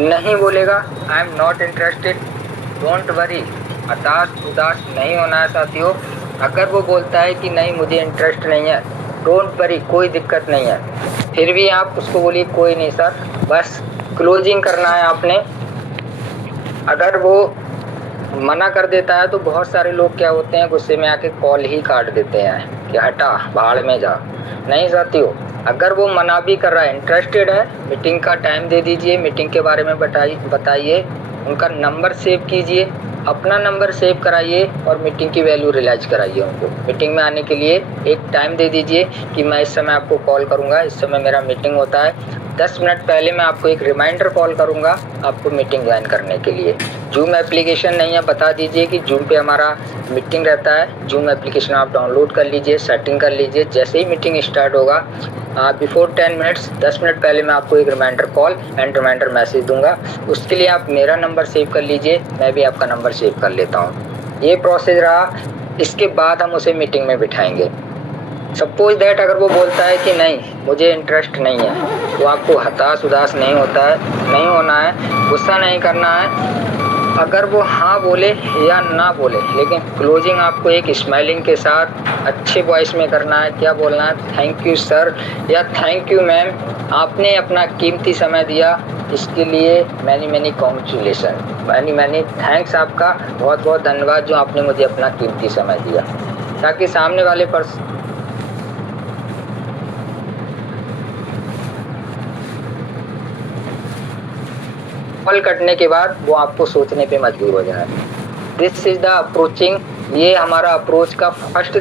नहीं बोलेगा I am not interested, don't worry, हताश उदास नहीं होना है साथियों। अगर वो बोलता है कि नहीं मुझे इंटरेस्ट नहीं है, डोंट वरी, कोई दिक्कत नहीं है, फिर भी आप उसको बोलिए कोई नहीं सर, बस क्लोजिंग करना है आपने। अगर वो मना कर देता है तो बहुत सारे लोग क्या होते हैं, गुस्से में आके कॉल ही काट देते हैं कि हटा भाड़ में जा। नहीं साथियों, अगर वो मना भी कर रहा है, इंटरेस्टेड है, मीटिंग का टाइम दे दीजिए, मीटिंग के बारे में बताइए, उनका नंबर सेव कीजिए, अपना नंबर सेव कराइए और मीटिंग की वैल्यू रियलाइज कराइए उनको। मीटिंग में आने के लिए एक टाइम दे दीजिए कि मैं इस समय आपको कॉल करूंगा, इस समय मेरा मीटिंग होता है, 10 मिनट पहले मैं आपको एक रिमाइंडर कॉल करूंगा आपको मीटिंग ज्वाइन करने के लिए। जूम एप्लीकेशन नहीं है, बता दीजिए कि जूम पे हमारा मीटिंग रहता है। जूम एप्लीकेशन आप डाउनलोड कर लीजिए, सेटिंग कर लीजिए। जैसे ही मीटिंग स्टार्ट होगा बिफोर 10 मिनट्स, 10 मिनट पहले मैं आपको एक reminder call and reminder message दूंगा। उसके लिए आप मेरा नंबर सेव कर लीजिए, मैं भी आपका नंबर सेव कर लेता हूँ। ये प्रोसेस रहा। इसके बाद हम उसे मीटिंग में बिठाएंगे। सपोज दैट अगर वो बोलता है कि नहीं मुझे इंटरेस्ट नहीं है, तो आपको हताश उदास नहीं होना है, गुस्सा नहीं करना है। अगर वो हाँ बोले या ना बोले, लेकिन क्लोजिंग आपको एक स्माइलिंग के साथ अच्छे वॉइस में करना है। क्या बोलना है, थैंक यू सर या थैंक यू मैम, आपने अपना कीमती समय दिया, इसके लिए मैनी कॉन्ग्रेचुलेसन, मैनी थैंक्स, आपका बहुत बहुत धन्यवाद जो आपने मुझे अपना कीमती समय दिया, ताकि सामने वाले पर्सन कॉल कटने के बाद वो आपको सोचने पे मजबूर हो जाए। This is the approaching. ये हमारा अप्रोच का फर्स्ट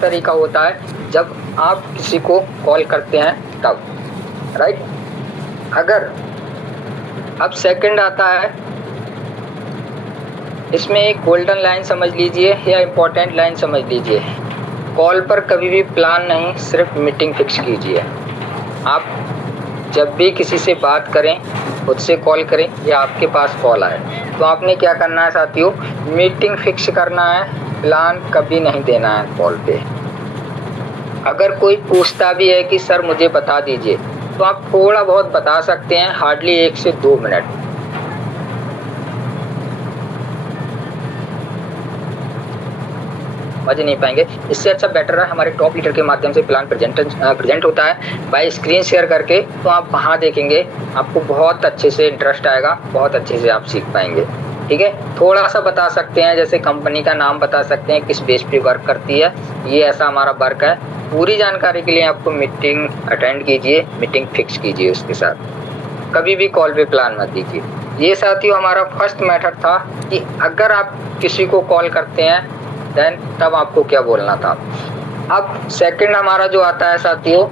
तरीका होता है जब आप किसी को कॉल करते हैं तब, राइट। अगर अब सेकंड आता है, इसमें एक गोल्डन लाइन समझ लीजिए या इम्पोर्टेंट लाइन समझ लीजिए। कॉल पर कभी भी प्लान नहीं, सिर्फ मीटिंग फिक्स कीजिए। आप जब भी किसी से बात करें, मुझसे कॉल करें या आपके पास कॉल आए, तो आपने क्या करना है साथियों, मीटिंग फिक्स करना है, प्लान कभी नहीं देना है कॉल पे। अगर कोई पूछता भी है कि सर मुझे बता दीजिए, तो आप थोड़ा बहुत बता सकते हैं, हार्डली 1 से 2 मिनट। समझ नहीं पाएंगे। इससे अच्छा बेटर है हमारे टॉप लीडर के माध्यम से प्लान प्रेजेंट होता है बाय स्क्रीन शेयर करके, तो आप वहाँ देखेंगे, आपको बहुत अच्छे से इंटरेस्ट आएगा, बहुत अच्छे से आप सीख पाएंगे। ठीक है, थोड़ा सा बता सकते हैं, जैसे कंपनी का नाम बता सकते हैं, किस बेस पे वर्क करती है, ये ऐसा हमारा वर्क है। पूरी जानकारी के लिए आपको मीटिंग अटेंड कीजिए, मीटिंग फिक्स कीजिए उसके साथ, कभी भी कॉल पे प्लान मत दीजिए। ये साथियों हमारा फर्स्ट मेथड था कि अगर आप किसी को कॉल करते हैं देन तब आपको क्या बोलना था। अब सेकंड हमारा जो आता है साथियों,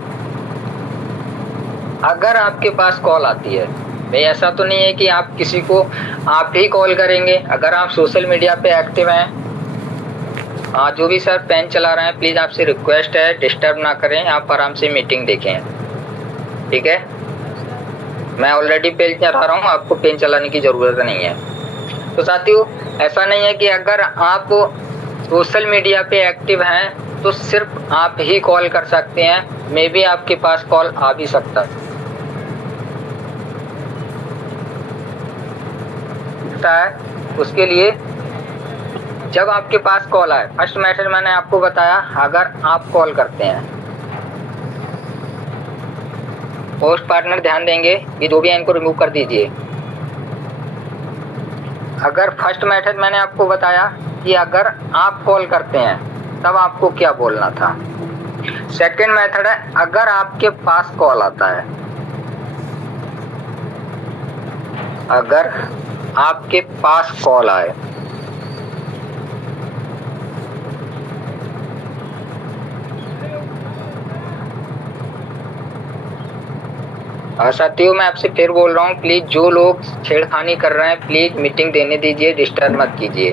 अगर आपके पास कॉल आती है, भाई ऐसा तो नहीं है कि आप किसी को आप ही कॉल करेंगे। अगर आप सोशल मीडिया पे एक्टिव हैं, जो भी सर पेन चला रहे हैं, प्लीज़ आपसे रिक्वेस्ट है डिस्टर्ब ना करें, आप आराम से मीटिंग देखें। ठीक है, मैं ऑलरेडी पेन चला रहा हूँ, आपको पेन चलाने की ज़रूरत नहीं है। तो साथियों ऐसा नहीं है कि अगर आप सोशल मीडिया पे एक्टिव हैं तो सिर्फ आप ही कॉल कर सकते हैं, मे बी आपके पास कॉल आ भी सकता है। उसके लिए जब आपके पास कॉल आए, फर्स्ट मेथड मैंने आपको बताया, अगर आप कॉल करते हैं, होस्ट पार्टनर ध्यान देंगे, ये जो भी है इनको रिमूव कर दीजिए। अगर फर्स्ट मेथड मैंने आपको बताया कि अगर आप कॉल करते हैं तब आपको क्या बोलना था। सेकंड मेथड है अगर आपके पास कॉल आता है, अगर आपके पास कॉल आए, साथियों मैं आपसे फिर बोल रहा हूँ, प्लीज जो लोग छेड़खानी कर रहे हैं प्लीज मीटिंग देने दीजिए, डिस्टर्ब मत कीजिए।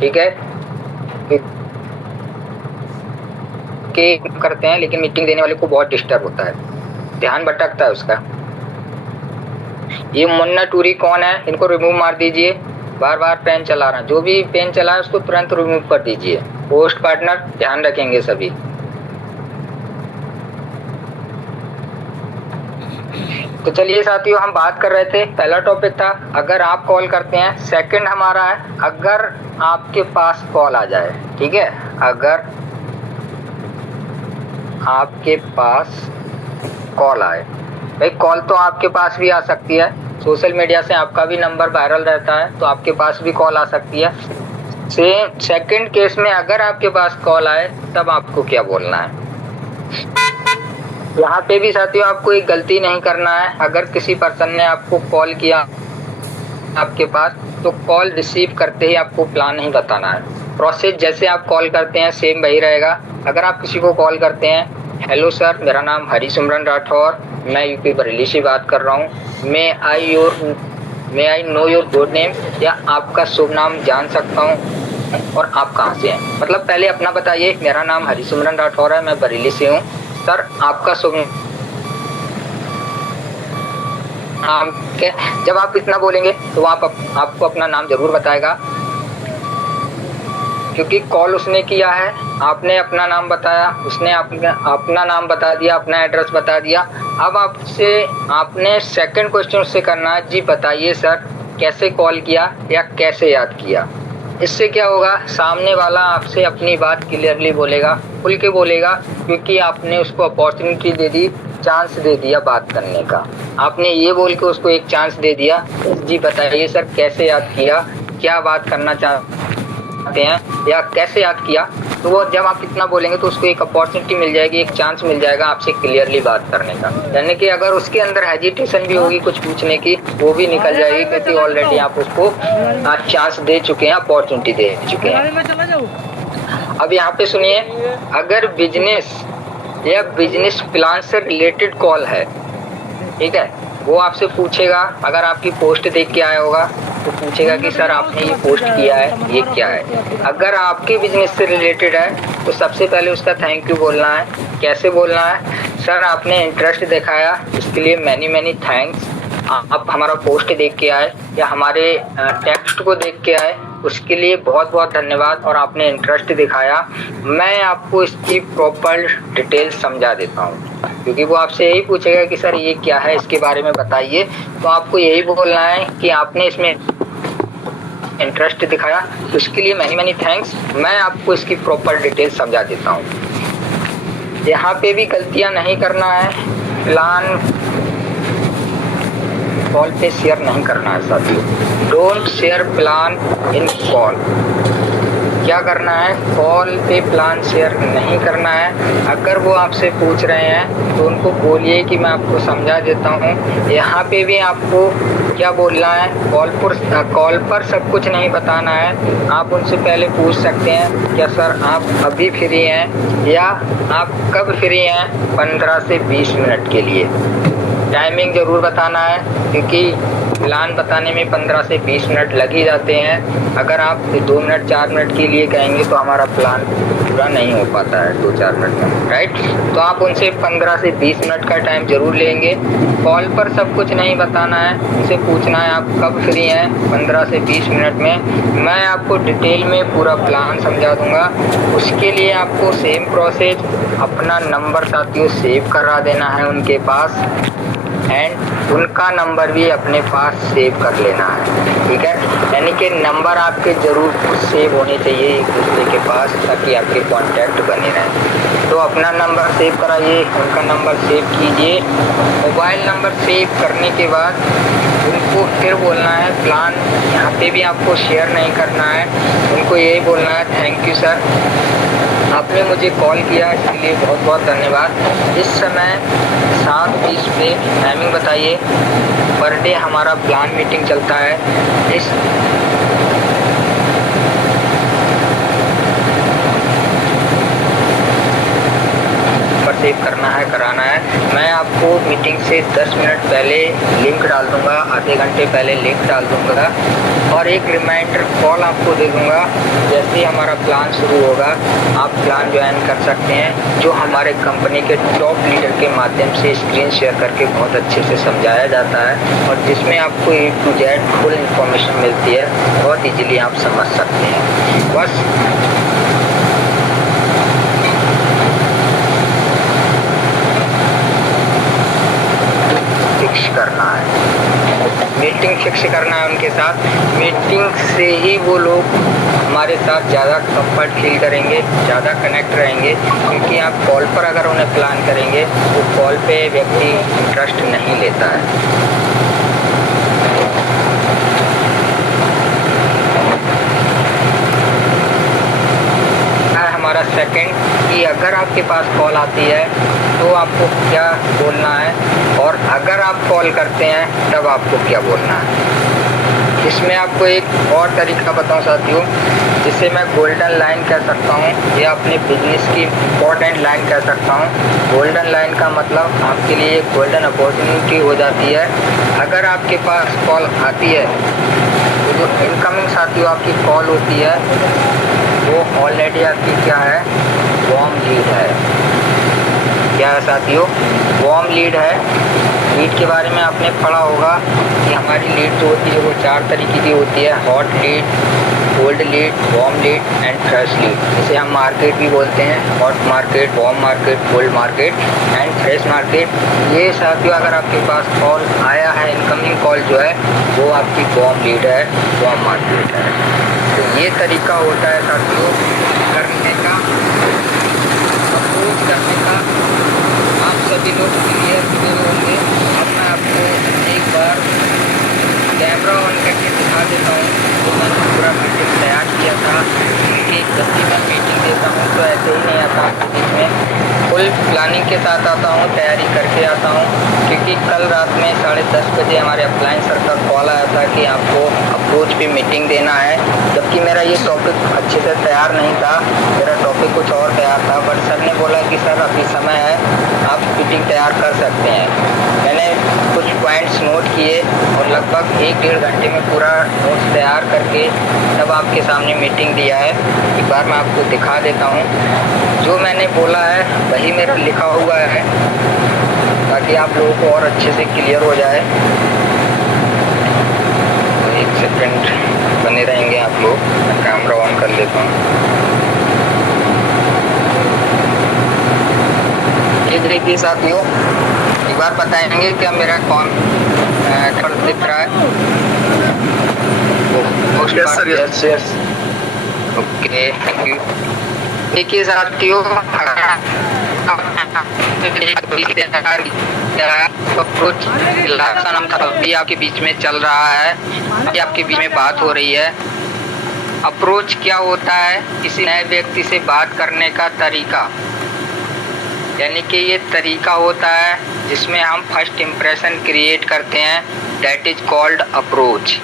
ठीक है, के करते हैं लेकिन मीटिंग देने वाले को बहुत डिस्टर्ब होता है, ध्यान भटकता है उसका। ये मुन्ना टूरी कौन है, इनको रिमूव मार दीजिए, बार बार पेन चला रहा है, जो भी पेन चला है उसको तुरंत रिमूव कर दीजिए। होस्ट पार्टनर ध्यान रखेंगे सभी। तो चलिए साथियों, हम बात कर रहे थे, पहला टॉपिक था अगर आप कॉल करते हैं, सेकंड हमारा है अगर आपके पास कॉल आ जाए। ठीक है, अगर आपके पास कॉल आए, भाई कॉल तो आपके पास भी आ सकती है, सोशल मीडिया से आपका भी नंबर वायरल रहता है तो आपके पास भी कॉल आ सकती है। सेम सेकंड केस में अगर आपके पास कॉल आए तब आपको क्या बोलना है। यहाँ पे भी साथियों आपको एक गलती नहीं करना है, अगर किसी पर्सन ने आपको कॉल किया आपके पास तो कॉल रिसीव करते ही आपको प्लान नहीं बताना है। प्रोसेस जैसे आप कॉल करते हैं सेम वही रहेगा। अगर आप किसी को कॉल करते हैं, हेलो सर मेरा नाम हरिसिमरन राठौर, मैं यूपी बरेली से बात कर रहा हूँ, may I know your good name, या आपका शुभ नाम जान सकता हूँ और आप कहाँ से हैं। मतलब पहले अपना बताइए, मेरा नाम हरिसिमरन राठौर है, मैं बरेली से हूँ, सर आपका शुभ नाम क्या। जब आप इतना बोलेंगे तो आपको अपना नाम जरूर बताएगा, क्योंकि कॉल उसने किया है, आपने अपना नाम बताया, उसने अपना नाम बता दिया, अपना एड्रेस बता दिया। अब आपने सेकंड क्वेश्चन उससे करना है, जी बताइए सर कैसे कॉल किया या कैसे याद किया। इससे क्या होगा, सामने वाला आपसे अपनी बात क्लियरली बोलेगा, खुल के बोलेगा, क्योंकि आपने उसको अपॉर्चुनिटी दे दी, चांस दे दिया बात करने का। आपने ये बोल के उसको एक चांस दे दिया, जी बताइए सर कैसे याद किया, क्या बात करना चाहते हैं या कैसे याद किया। तो वो जब आप इतना बोलेंगे तो उसको एक अपॉर्चुनिटी मिल जाएगी, एक चांस मिल जाएगा आपसे क्लियरली बात करने का। यानी कि अगर उसके अंदर हेजिटेशन भी होगी कुछ पूछने की, वो भी निकल जाएगी, क्योंकि ऑलरेडी आप उसको चांस दे चुके हैं, अपॉर्चुनिटी दे चुके हैं। अब यहाँ पे सुनिए, अगर बिजनेस या बिजनेस प्लान से रिलेटेड कॉल है, ठीक है, वो आपसे पूछेगा, अगर आपकी पोस्ट देख के आया होगा तो पूछेगा कि सर आपने ये पोस्ट किया है, ये क्या है। अगर आपके बिजनेस से रिलेटेड है तो सबसे पहले उसका थैंक यू बोलना है। कैसे बोलना है, सर आपने इंटरेस्ट दिखाया, इसके लिए मैनी थैंक्स। आप हमारा पोस्ट देख के आए या हमारे टेक्स्ट को देख के आए, उसके लिए बहुत बहुत धन्यवाद, और आपने इंटरेस्ट दिखाया। मैं आपको इसकी प्रॉपर डिटेल समझा देता हूँ, क्योंकि वो आपसे यही पूछेगा कि सर ये क्या है, इसके बारे में बताइए। तो आपको यही बोलना है कि आपने इसमें इंटरेस्ट दिखाया, तो इसके लिए मैनी मैनी थैंक्स। मैं आपको इसकी प्रॉपर डिटेल समझा देता हूँ। यहाँ पे भी गलतियाँ नहीं करना है, प्लान कॉल पे शेयर नहीं करना है साथियों। Don't share plan in call. क्या करना है, कॉल पे प्लान शेयर नहीं करना है। अगर वो आपसे पूछ रहे हैं तो उनको बोलिए कि मैं आपको समझा देता हूँ। यहाँ पे भी आपको क्या बोलना है, कॉल पर सब कुछ नहीं बताना है। आप उनसे पहले पूछ सकते हैं, क्या सर आप अभी फ्री हैं या आप कब फ्री हैं 15 से 20 मिनट के लिए। टाइमिंग ज़रूर बताना है, क्योंकि प्लान बताने में 15 से 20 मिनट लग ही जाते हैं। अगर आप 2 मिनट 4 मिनट के लिए कहेंगे तो हमारा प्लान पूरा नहीं हो पाता है 2-4 मिनट में, राइट। तो आप उनसे 15 से 20 मिनट का टाइम ज़रूर लेंगे। कॉल पर सब कुछ नहीं बताना है, उनसे पूछना है आप कब फ्री हैं 15 से 20 मिनट में। मैं आपको डिटेल में पूरा प्लान समझा दूँगा। उसके लिए आपको सेम प्रोसेस, अपना नंबर साथियों सेव करा देना है उनके पास, एंड उनका नंबर भी अपने पास सेव कर लेना है, ठीक है। यानी कि नंबर आपके ज़रूर सेव होने चाहिए एक दूसरे के पास, ताकि आपके कांटेक्ट बने रहें। तो अपना नंबर सेव कराइए, उनका नंबर सेव कीजिए। मोबाइल नंबर सेव करने के बाद उनको फिर बोलना है प्लान, यहाँ पे भी आपको शेयर नहीं करना है। उनको यही बोलना है, थैंक यू सर, आपने मुझे कॉल किया, इसके लिए बहुत बहुत धन्यवाद। इस समय 7:20 पे टाइमिंग बताइए। पर डे हमारा प्लान मीटिंग चलता है। इस पर सेव करना है, कराना है। मैं आपको मीटिंग से 10 मिनट पहले लिंक डाल दूंगा, आधे घंटे पहले लिंक डाल दूंगा, और एक रिमाइंडर कॉल आपको दे दूंगा। जैसे ही हमारा प्लान शुरू होगा आप प्लान ज्वाइन कर सकते हैं, जो हमारे कंपनी के टॉप लीडर के माध्यम से स्क्रीन शेयर करके बहुत अच्छे से समझाया जाता है, और जिसमें आपको A to Z full information मिलती है। बहुत ईजीली आप समझ सकते हैं। बस फिक्स करना है, मीटिंग फिक्स करना है उनके साथ। मीटिंग से ही वो लोग हमारे साथ ज़्यादा कंफर्ट फील करेंगे, ज़्यादा कनेक्ट रहेंगे, क्योंकि आप कॉल पर अगर उन्हें प्लान करेंगे तो कॉल पे व्यक्ति इंटरेस्ट नहीं लेता है। हमारा सेकंड कि अगर आपके पास कॉल आती है तो आपको क्या बोलना है, और अगर आप कॉल करते हैं तब आपको क्या बोलना है। इसमें आपको एक और तरीका बताऊं साथियों, जिसे मैं गोल्डन लाइन कह सकता हूं, या अपने बिजनेस की इम्पोर्टेंट लाइन कह सकता हूं। गोल्डन लाइन का मतलब आपके लिए एक गोल्डन अपॉर्चुनिटी हो जाती है। अगर आपके पास कॉल आती है तो जो इनकमिंग साथियों आपकी कॉल होती है वो ऑलरेडी आपकी क्या है, वार्म लीड है। क्या है साथियों, वार्म लीड है। लीड के बारे में आपने पढ़ा होगा कि हमारी लीड जो होती है वो 4 तरीके की होती है, hot lead, cold lead, warm lead and fresh lead. इसे हम मार्केट भी बोलते हैं, hot market, warm market, cold market and fresh market. ये साथियों अगर आपके पास कॉल आया है, इनकमिंग कॉल जो है वो आपकी वार्म लीड है, वार्म मार्केट है। तो ये तरीका होता है साथियों करने का, अप्रोच करने का। आप सभी लोग क्लियर हुए होंगे। अब मैं आपको एक बार कैमरा ऑन करके दिखा देता हूँ। तो मैंने पूरा मीटिंग तैयार किया था, क्योंकि जब भी मैं मीटिंग देता हूँ तो ऐसे ही नहीं आता हूँ मीटिंग में, फुल प्लानिंग के साथ आता हूँ, तैयारी करके आता हूँ। क्योंकि कल रात में 10:30 बजे हमारे अपलाइन सर का कॉल आया था कि आपको अप्रोच पे मीटिंग देना है, जबकि मेरा ये टॉपिक अच्छे से तैयार नहीं था, मेरा टॉपिक कुछ और तैयार था। बट सर ने बोला कि सर अभी समय है, आप मीटिंग तैयार कर सकते हैं। मैंने कुछ पॉइंट्स नोट किए और लगभग 1-1.5 घंटे में पूरा नोट्स तैयार करके तब आपके सामने मीटिंग दिया है। एक बार मैं आपको दिखा देता हूँ। जो मैंने बोला है वही मेरा लिखा हुआ है, ताकि आप लोगों को और अच्छे से क्लियर हो जाए। तो 1 सेकंड बने रहेंगे आप लोग, मैं कैमरा ऑन कर लेता हूँ। ये देखिए साथियों, एक बार बताएंगे क्या मेरा कौन दिख रहा है। Yes, sir, yes. Yes okay thank you. देखिए साथियों, अप्रोच अभी आपके बीच में चल रहा है, अभी आपके बीच में बात हो रही है। अप्रोच क्या होता है? किसी नए व्यक्ति से बात करने का तरीका, यानी कि ये तरीका होता है जिसमें हम फर्स्ट इम्प्रेशन क्रिएट करते हैं, दैट इज कॉल्ड अप्रोच।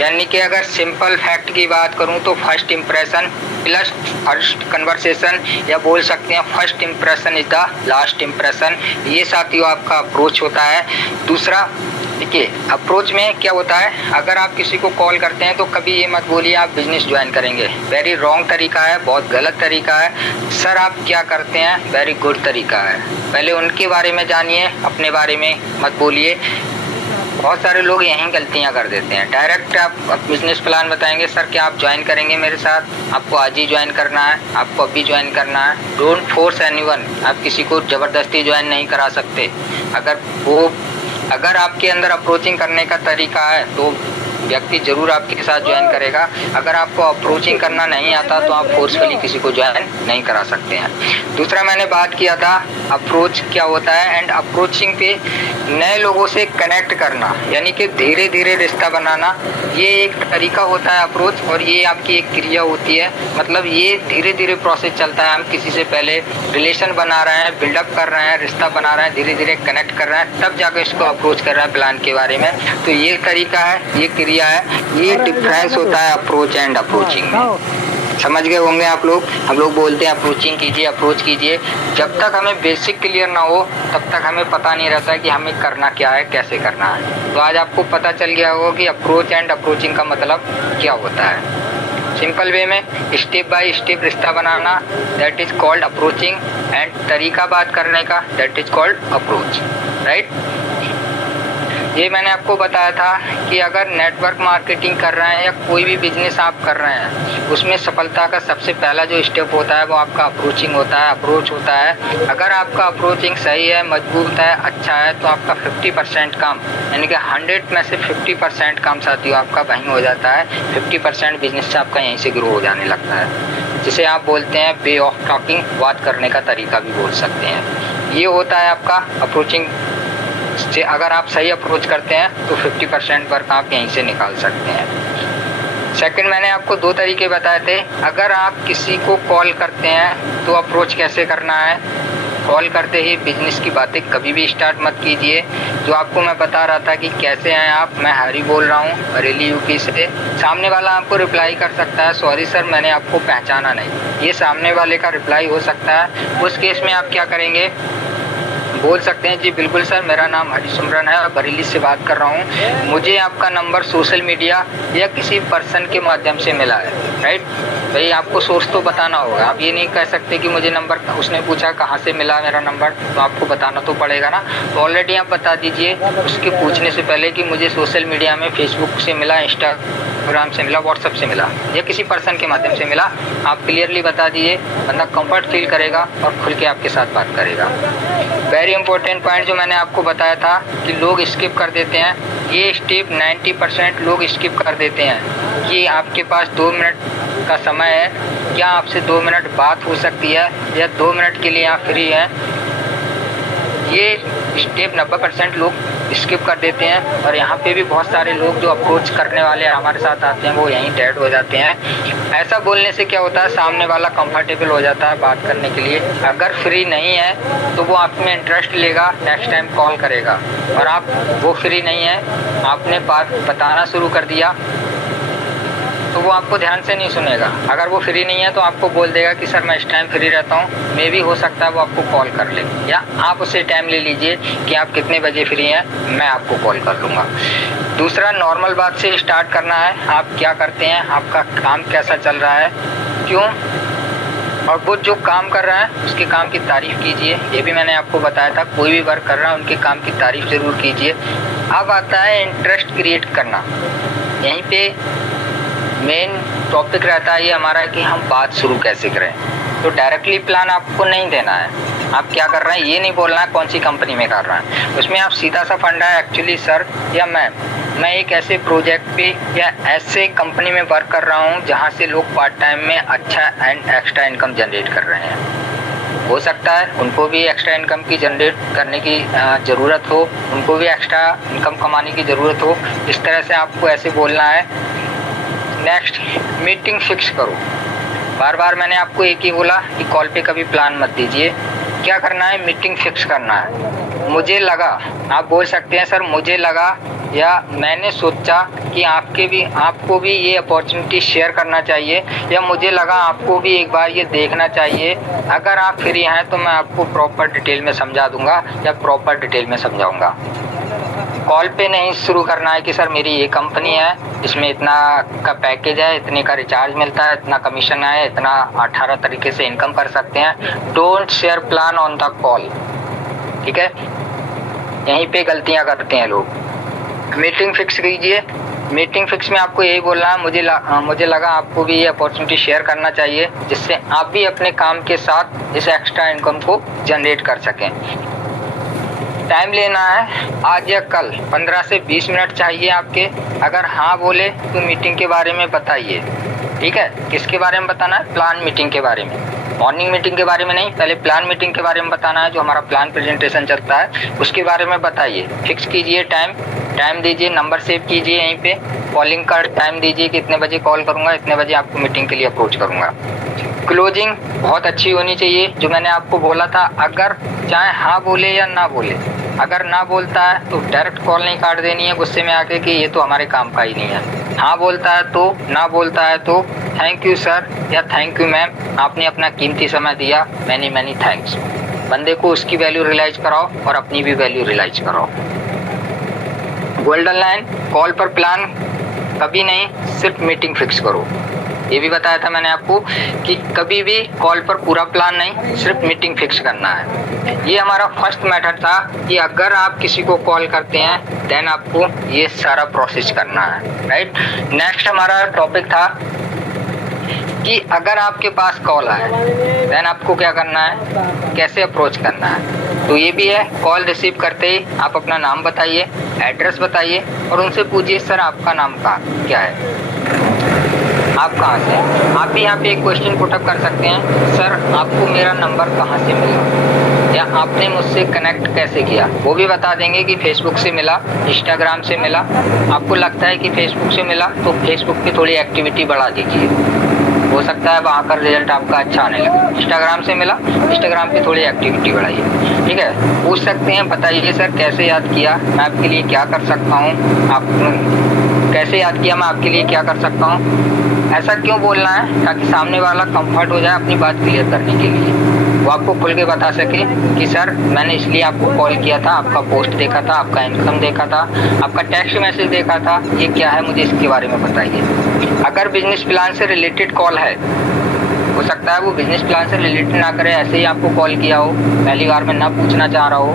यानी कि अगर सिंपल फैक्ट की बात करूं तो first impression plus first conversation, या बोल सकते हैं first impression is the last impression. ये साथियों आपका अप्रोच होता है। दूसरा देखिए, अप्रोच में क्या होता है, अगर आप किसी को कॉल करते हैं तो कभी ये मत बोलिए आप बिजनेस ज्वाइन करेंगे, वेरी रॉन्ग तरीका है, बहुत गलत तरीका है। सर आप क्या करते हैं, वेरी गुड तरीका है। पहले उनके बारे में जानिए, अपने बारे में मत बोलिए। बहुत सारे लोग यहीं गलतियां कर देते हैं, डायरेक्ट आप बिजनेस प्लान बताएंगे, सर क्या आप ज्वाइन करेंगे मेरे साथ, आपको आज ही ज्वाइन करना है, आपको अभी ज्वाइन करना है। डोंट फोर्स एनीवन, आप किसी को ज़बरदस्ती ज्वाइन नहीं करा सकते। अगर आपके अंदर अप्रोचिंग करने का तरीका है तो व्यक्ति जरूर आपके साथ ज्वाइन करेगा। अगर आपको अप्रोचिंग करना नहीं आता तो आप फोर्सफुली किसी को ज्वाइन नहीं करा सकते हैं। दूसरा मैंने बात किया था अप्रोच क्या होता है, एंड अप्रोचिंग पे नए लोगों से कनेक्ट करना, यानी कि धीरे धीरे रिश्ता बनाना, ये एक तरीका होता है अप्रोच, और ये आपकी एक क्रिया होती है। मतलब ये धीरे धीरे प्रोसेस चलता है, हम किसी से पहले रिलेशन बना रहे हैं, बिल्डअप कर रहे हैं, रिश्ता बना रहे हैं, धीरे धीरे कनेक्ट कर रहे हैं, तब जाकर इसको अप्रोच कर रहे हैं प्लान के बारे में। तो ये तरीका है, ये क्रिया है, ये डिफरेंस होता है अप्रोच एंड अप्रोचिंग में। समझ गए होंगे आप लोग। हम लोग बोलते हैं अप्रोचिंग कीजिए, अप्रोच कीजिए, जब तक हमें बेसिक क्लियर ना हो तब तक हमें पता नहीं रहता है कि हमें करना क्या है, कैसे करना है। तो आज आपको पता चल गया होगा कि अप्रोच एंड अप्रोचिंग का मतलब क्या होता है। सिंपल वे में स्टेप बाय स्टेप रिश्ता बनाना, that is called approaching, and तरीका बात करने का, that is called approach, right. ये मैंने आपको बताया था कि अगर नेटवर्क मार्केटिंग कर रहे हैं या कोई भी बिजनेस आप कर रहे हैं, उसमें सफलता का सबसे पहला जो स्टेप होता है वो आपका अप्रोचिंग होता है, अप्रोच होता है। अगर आपका अप्रोचिंग सही है, मजबूत है, अच्छा है, तो आपका 50% काम, यानी कि 100 में से 50% काम साथियों आपका वहीं हो जाता है। 50% बिजनेस से आपका यहीं से ग्रो हो जाने लगता है, जिसे आप बोलते हैं वे ऑफ टॉकिंग, बात करने का तरीका भी बोल सकते हैं। ये होता है आपका अप्रोचिंग से। अगर आप सही अप्रोच करते हैं तो 50% वर्क आप यहीं से निकाल सकते हैं। सेकंड, मैंने आपको 2 तरीके बताए थे। अगर आप किसी को कॉल करते हैं तो अप्रोच कैसे करना है। कॉल करते ही बिजनेस की बातें कभी भी स्टार्ट मत कीजिए। जो आपको मैं बता रहा था कि कैसे हैं आप, मैं हरी बोल रहा हूँ बरेली यूपी से। सामने वाला आपको रिप्लाई कर सकता है, सॉरी सर मैंने आपको पहचाना नहीं, ये सामने वाले का रिप्लाई हो सकता है। उस केस में आप क्या करेंगे, बोल सकते हैं जी बिल्कुल सर, मेरा नाम हरिसिमरन है और बरेली से बात कर रहा हूँ, मुझे आपका नंबर सोशल मीडिया या किसी पर्सन के माध्यम से मिला है, राइट। भाई आपको सोर्स तो बताना होगा, आप ये नहीं कह सकते कि मुझे नंबर, उसने पूछा कहाँ से मिला मेरा नंबर, तो आपको बताना तो पड़ेगा ना। तो ऑलरेडी आप बता दीजिए उसके पूछने से पहले कि मुझे सोशल मीडिया में फेसबुक से मिला, इंस्टाग्राम से मिला, व्हाट्सएप से मिला, या किसी पर्सन के माध्यम से मिला। आप क्लियरली बता दीजिए, बंदा कंफर्ट फील करेगा और खुल के आपके साथ बात करेगा। वेरी इंपॉर्टेंट पॉइंट जो मैंने आपको बताया था कि लोग स्किप कर देते हैं, ये स्टेप 90% लोग स्किप कर देते हैं कि आपके पास 2 मिनट का समय है, क्या आपसे 2 मिनट बात हो सकती है, या 2 मिनट के लिए आप फ्री हैं। ये स्टेप 90% लोग स्किप कर देते हैं, और यहाँ पे भी बहुत सारे लोग जो अप्रोच करने वाले हमारे साथ आते हैं वो यहीं डेड हो जाते हैं। ऐसा बोलने से क्या होता है, सामने वाला कंफर्टेबल हो जाता है बात करने के लिए। अगर फ्री नहीं है तो वो आप में इंटरेस्ट लेगा, नेक्स्ट टाइम कॉल करेगा, और आप वो फ्री नहीं है, आपने बात बताना शुरू कर दिया तो वो आपको ध्यान से नहीं सुनेगा। अगर वो फ्री नहीं है तो आपको बोल देगा कि सर मैं इस टाइम फ्री रहता हूँ, मे भी हो सकता है वो आपको कॉल कर ले, या आप उससे टाइम ले लीजिए कि आप कितने बजे फ्री हैं, मैं आपको कॉल कर लूँगा। दूसरा, नॉर्मल बात से स्टार्ट करना है, आप क्या करते हैं, आपका काम कैसा चल रहा है, क्यों, और वो जो काम कर रहा है उसके काम की तारीफ़ कीजिए। ये भी मैंने आपको बताया था, कोई भी वर्क कर रहा है उनके काम की तारीफ़ ज़रूर कीजिए। अब आता है इंटरेस्ट क्रिएट करना, यहीं पे मेन टॉपिक रहता है ये हमारा कि हम बात शुरू कैसे करें। तो डायरेक्टली प्लान आपको नहीं देना है, आप क्या कर रहे हैं ये नहीं बोलना है कौन सी कंपनी में कर रहे हैं। उसमें आप सीधा सा फंडा है एक्चुअली सर या मैम, मैं एक ऐसे प्रोजेक्ट पे या ऐसे कंपनी में वर्क कर रहा हूँ जहाँ से लोग पार्ट टाइम में अच्छा एंड एक्स्ट्रा इनकम जनरेट कर रहे हैं। हो सकता है उनको भी एक्स्ट्रा इनकम की जनरेट करने की ज़रूरत हो, उनको भी एक्स्ट्रा इनकम कमाने की ज़रूरत हो। इस तरह से आपको ऐसे बोलना है। नेक्स्ट, मीटिंग फिक्स करो। बार बार मैंने आपको एक ही बोला कि कॉल पे कभी प्लान मत दीजिए। क्या करना है, मीटिंग फिक्स करना है। मुझे लगा, आप बोल सकते हैं सर मुझे लगा या मैंने सोचा कि आपको भी ये अपॉर्चुनिटी शेयर करना चाहिए, या मुझे लगा आपको भी एक बार ये देखना चाहिए। अगर आप फ्री हैं तो मैं आपको प्रॉपर डिटेल में समझा दूंगा या प्रॉपर डिटेल में समझाऊंगा। कॉल पे नहीं शुरू करना है कि सर मेरी ये कंपनी है, इसमें इतना का पैकेज है, इतने का रिचार्ज मिलता है, इतना कमीशन है, इतना 18 तरीके से इनकम कर सकते हैं। Don't share plan on the call, ठीक है। यहीं पे गलतियां करते हैं लोग। मीटिंग फिक्स कीजिए। मीटिंग फिक्स में आपको यही बोलना है मुझे लगा आपको भी ये अपॉर्चुनिटी शेयर करना चाहिए, जिससे आप भी अपने काम के साथ इस एक्स्ट्रा इनकम को जनरेट कर सकें। टाइम लेना है आज या कल, 15 से 20 मिनट चाहिए आपके। अगर हाँ बोले तो मीटिंग के बारे में बताइए, ठीक है। किसके बारे में बताना है, प्लान मीटिंग के बारे में। मॉर्निंग मीटिंग के बारे में नहीं, पहले प्लान मीटिंग के बारे में बताना है। जो हमारा प्लान प्रेजेंटेशन चलता है उसके बारे में बताइए। फिक्स कीजिए टाइम दीजिए, नंबर सेव कीजिए, यहीं पे कॉलिंग का टाइम दीजिए कि इतने बजे कॉल करूँगा, इतने बजे आपको मीटिंग के लिए अप्रोच करूँगा। क्लोजिंग बहुत अच्छी होनी चाहिए, जो मैंने आपको बोला था। अगर चाहे हाँ बोले या ना बोले, अगर ना बोलता है तो डायरेक्ट कॉल नहीं काट देनी है गुस्से में आके कि ये तो हमारे काम का ही नहीं है। हाँ बोलता है तो, ना बोलता है तो थैंक यू सर या थैंक यू मैम, आपने अपना कीमती समय दिया, मैनी थैंक्स। बंदे को उसकी वैल्यू रियलाइज कराओ और अपनी भी वैल्यू रियलाइज कराओ। गोल्डन लाइन, कॉल पर प्लान कभी नहीं, सिर्फ मीटिंग फिक्स करो। ये भी बताया था मैंने आपको कि कभी भी कॉल पर पूरा प्लान नहीं, सिर्फ मीटिंग फिक्स करना है। ये हमारा फर्स्ट मेथड था कि अगर आप किसी को कॉल करते हैं देन आपको ये सारा प्रोसेस करना है, राइट। नेक्स्ट हमारा टॉपिक था कि अगर आपके पास कॉल आए देन आपको क्या करना है, कैसे अप्रोच करना है। तो ये भी है, कॉल रिसीव करते ही आप अपना नाम बताइए, एड्रेस बताइए और उनसे पूछिए सर आपका नाम क्या है, आप कहाँ से। आप भी यहाँ पे एक क्वेश्चन पुटअप कर सकते हैं, सर आपको मेरा नंबर कहाँ से मिला या आपने मुझसे कनेक्ट कैसे किया। वो भी बता देंगे कि फेसबुक से मिला, इंस्टाग्राम से मिला। आपको लगता है कि फेसबुक से मिला तो फेसबुक पे थोड़ी एक्टिविटी बढ़ा दीजिए, हो सकता है वहाँ का रिजल्ट आपका अच्छा आने लगे। इंस्टाग्राम से मिला, इंस्टाग्राम पे थोड़ी एक्टिविटी बढ़ाइए, ठीक है। पूछ सकते हैं बताइए सर कैसे याद किया, मैं आपके लिए क्या कर सकता हूँ, आप कैसे याद किया, मैं आपके लिए क्या कर सकता हूँ। ऐसा क्यों बोलना है, ताकि सामने वाला कंफर्ट हो जाए अपनी बात क्लियर करने के लिए। वो आपको खुल के बता सके कि सर मैंने इसलिए आपको कॉल किया था, आपका पोस्ट देखा था, आपका इनकम देखा था, आपका टेक्स्ट मैसेज देखा था, ये क्या है मुझे इसके बारे में बताइए। अगर बिजनेस प्लान से रिलेटेड कॉल है, हो सकता है वो बिजनेस प्लान से रिलेटेड ना करे, ऐसे ही आपको कॉल किया हो, पहली बार में ना पूछना चाह रहा हो,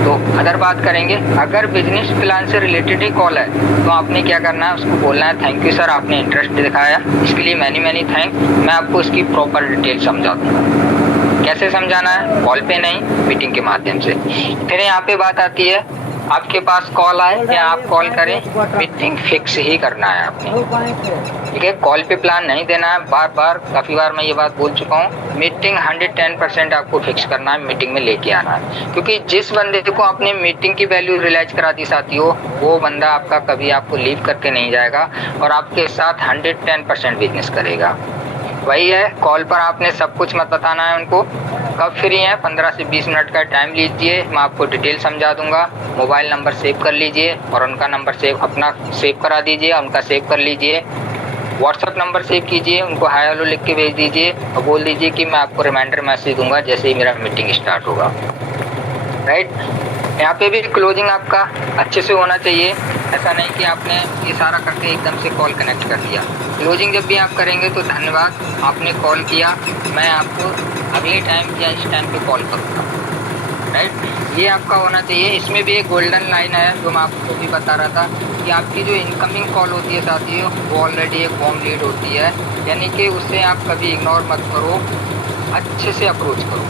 तो अदर बात करेंगे। अगर बिजनेस प्लान से रिलेटेड ही कॉल है तो आपने क्या करना है, उसको बोलना है थैंक यू सर आपने इंटरेस्ट दिखाया, इसके लिए मैनी थैंक। मैं आपको इसकी प्रॉपर डिटेल समझा दूँगा। कैसे समझाना है, कॉल पे नहीं, मीटिंग के माध्यम से। फिर यहाँ पे बात आती है, आपके पास कॉल आए या आप कॉल करें, मीटिंग फिक्स ही करना है आपने, ठीक है। कॉल पे प्लान नहीं देना है। काफ़ी बार मैं ये बात बोल चुका हूँ, मीटिंग 110% आपको फिक्स करना है, मीटिंग में लेके आना है। क्योंकि जिस बंदे को आपने मीटिंग की वैल्यू रियलाइज करा दी साथियों, वो बंदा आपका कभी आपको लीव करके नहीं जाएगा और आपके साथ 110% बिजनेस करेगा। वही है, कॉल पर आपने सब कुछ मत बताना है उनको। कब फ्री हैं, 15 से 20 मिनट का टाइम लीजिए, मैं आपको डिटेल समझा दूंगा। मोबाइल नंबर सेव कर लीजिए और उनका नंबर अपना सेव करा दीजिए, उनका सेव कर लीजिए। व्हाट्सएप नंबर सेव कीजिए, उनको हाय हेलो लिख के भेज दीजिए और बोल दीजिए कि मैं आपको रिमाइंडर मैसेज दूंगा जैसे ही मेरा मीटिंग स्टार्ट होगा, राइट। यहाँ पे भी क्लोजिंग आपका अच्छे से होना चाहिए। ऐसा नहीं कि आपने ये सारा करके एकदम से कॉल कनेक्ट कर दिया। क्लोजिंग जब भी आप करेंगे तो धन्यवाद आपने कॉल किया, मैं आपको अगले टाइम या इस टाइम पे कॉल करूँगा, राइट। ये आपका होना चाहिए। इसमें भी एक गोल्डन लाइन है जो मैं आपको भी बता रहा था कि आपकी जो इनकमिंग कॉल होती है साथियों, वो ऑलरेडी एक वार्म लीड होती है, यानी कि उससे आप कभी इग्नोर मत करो, अच्छे से अप्रोच करो।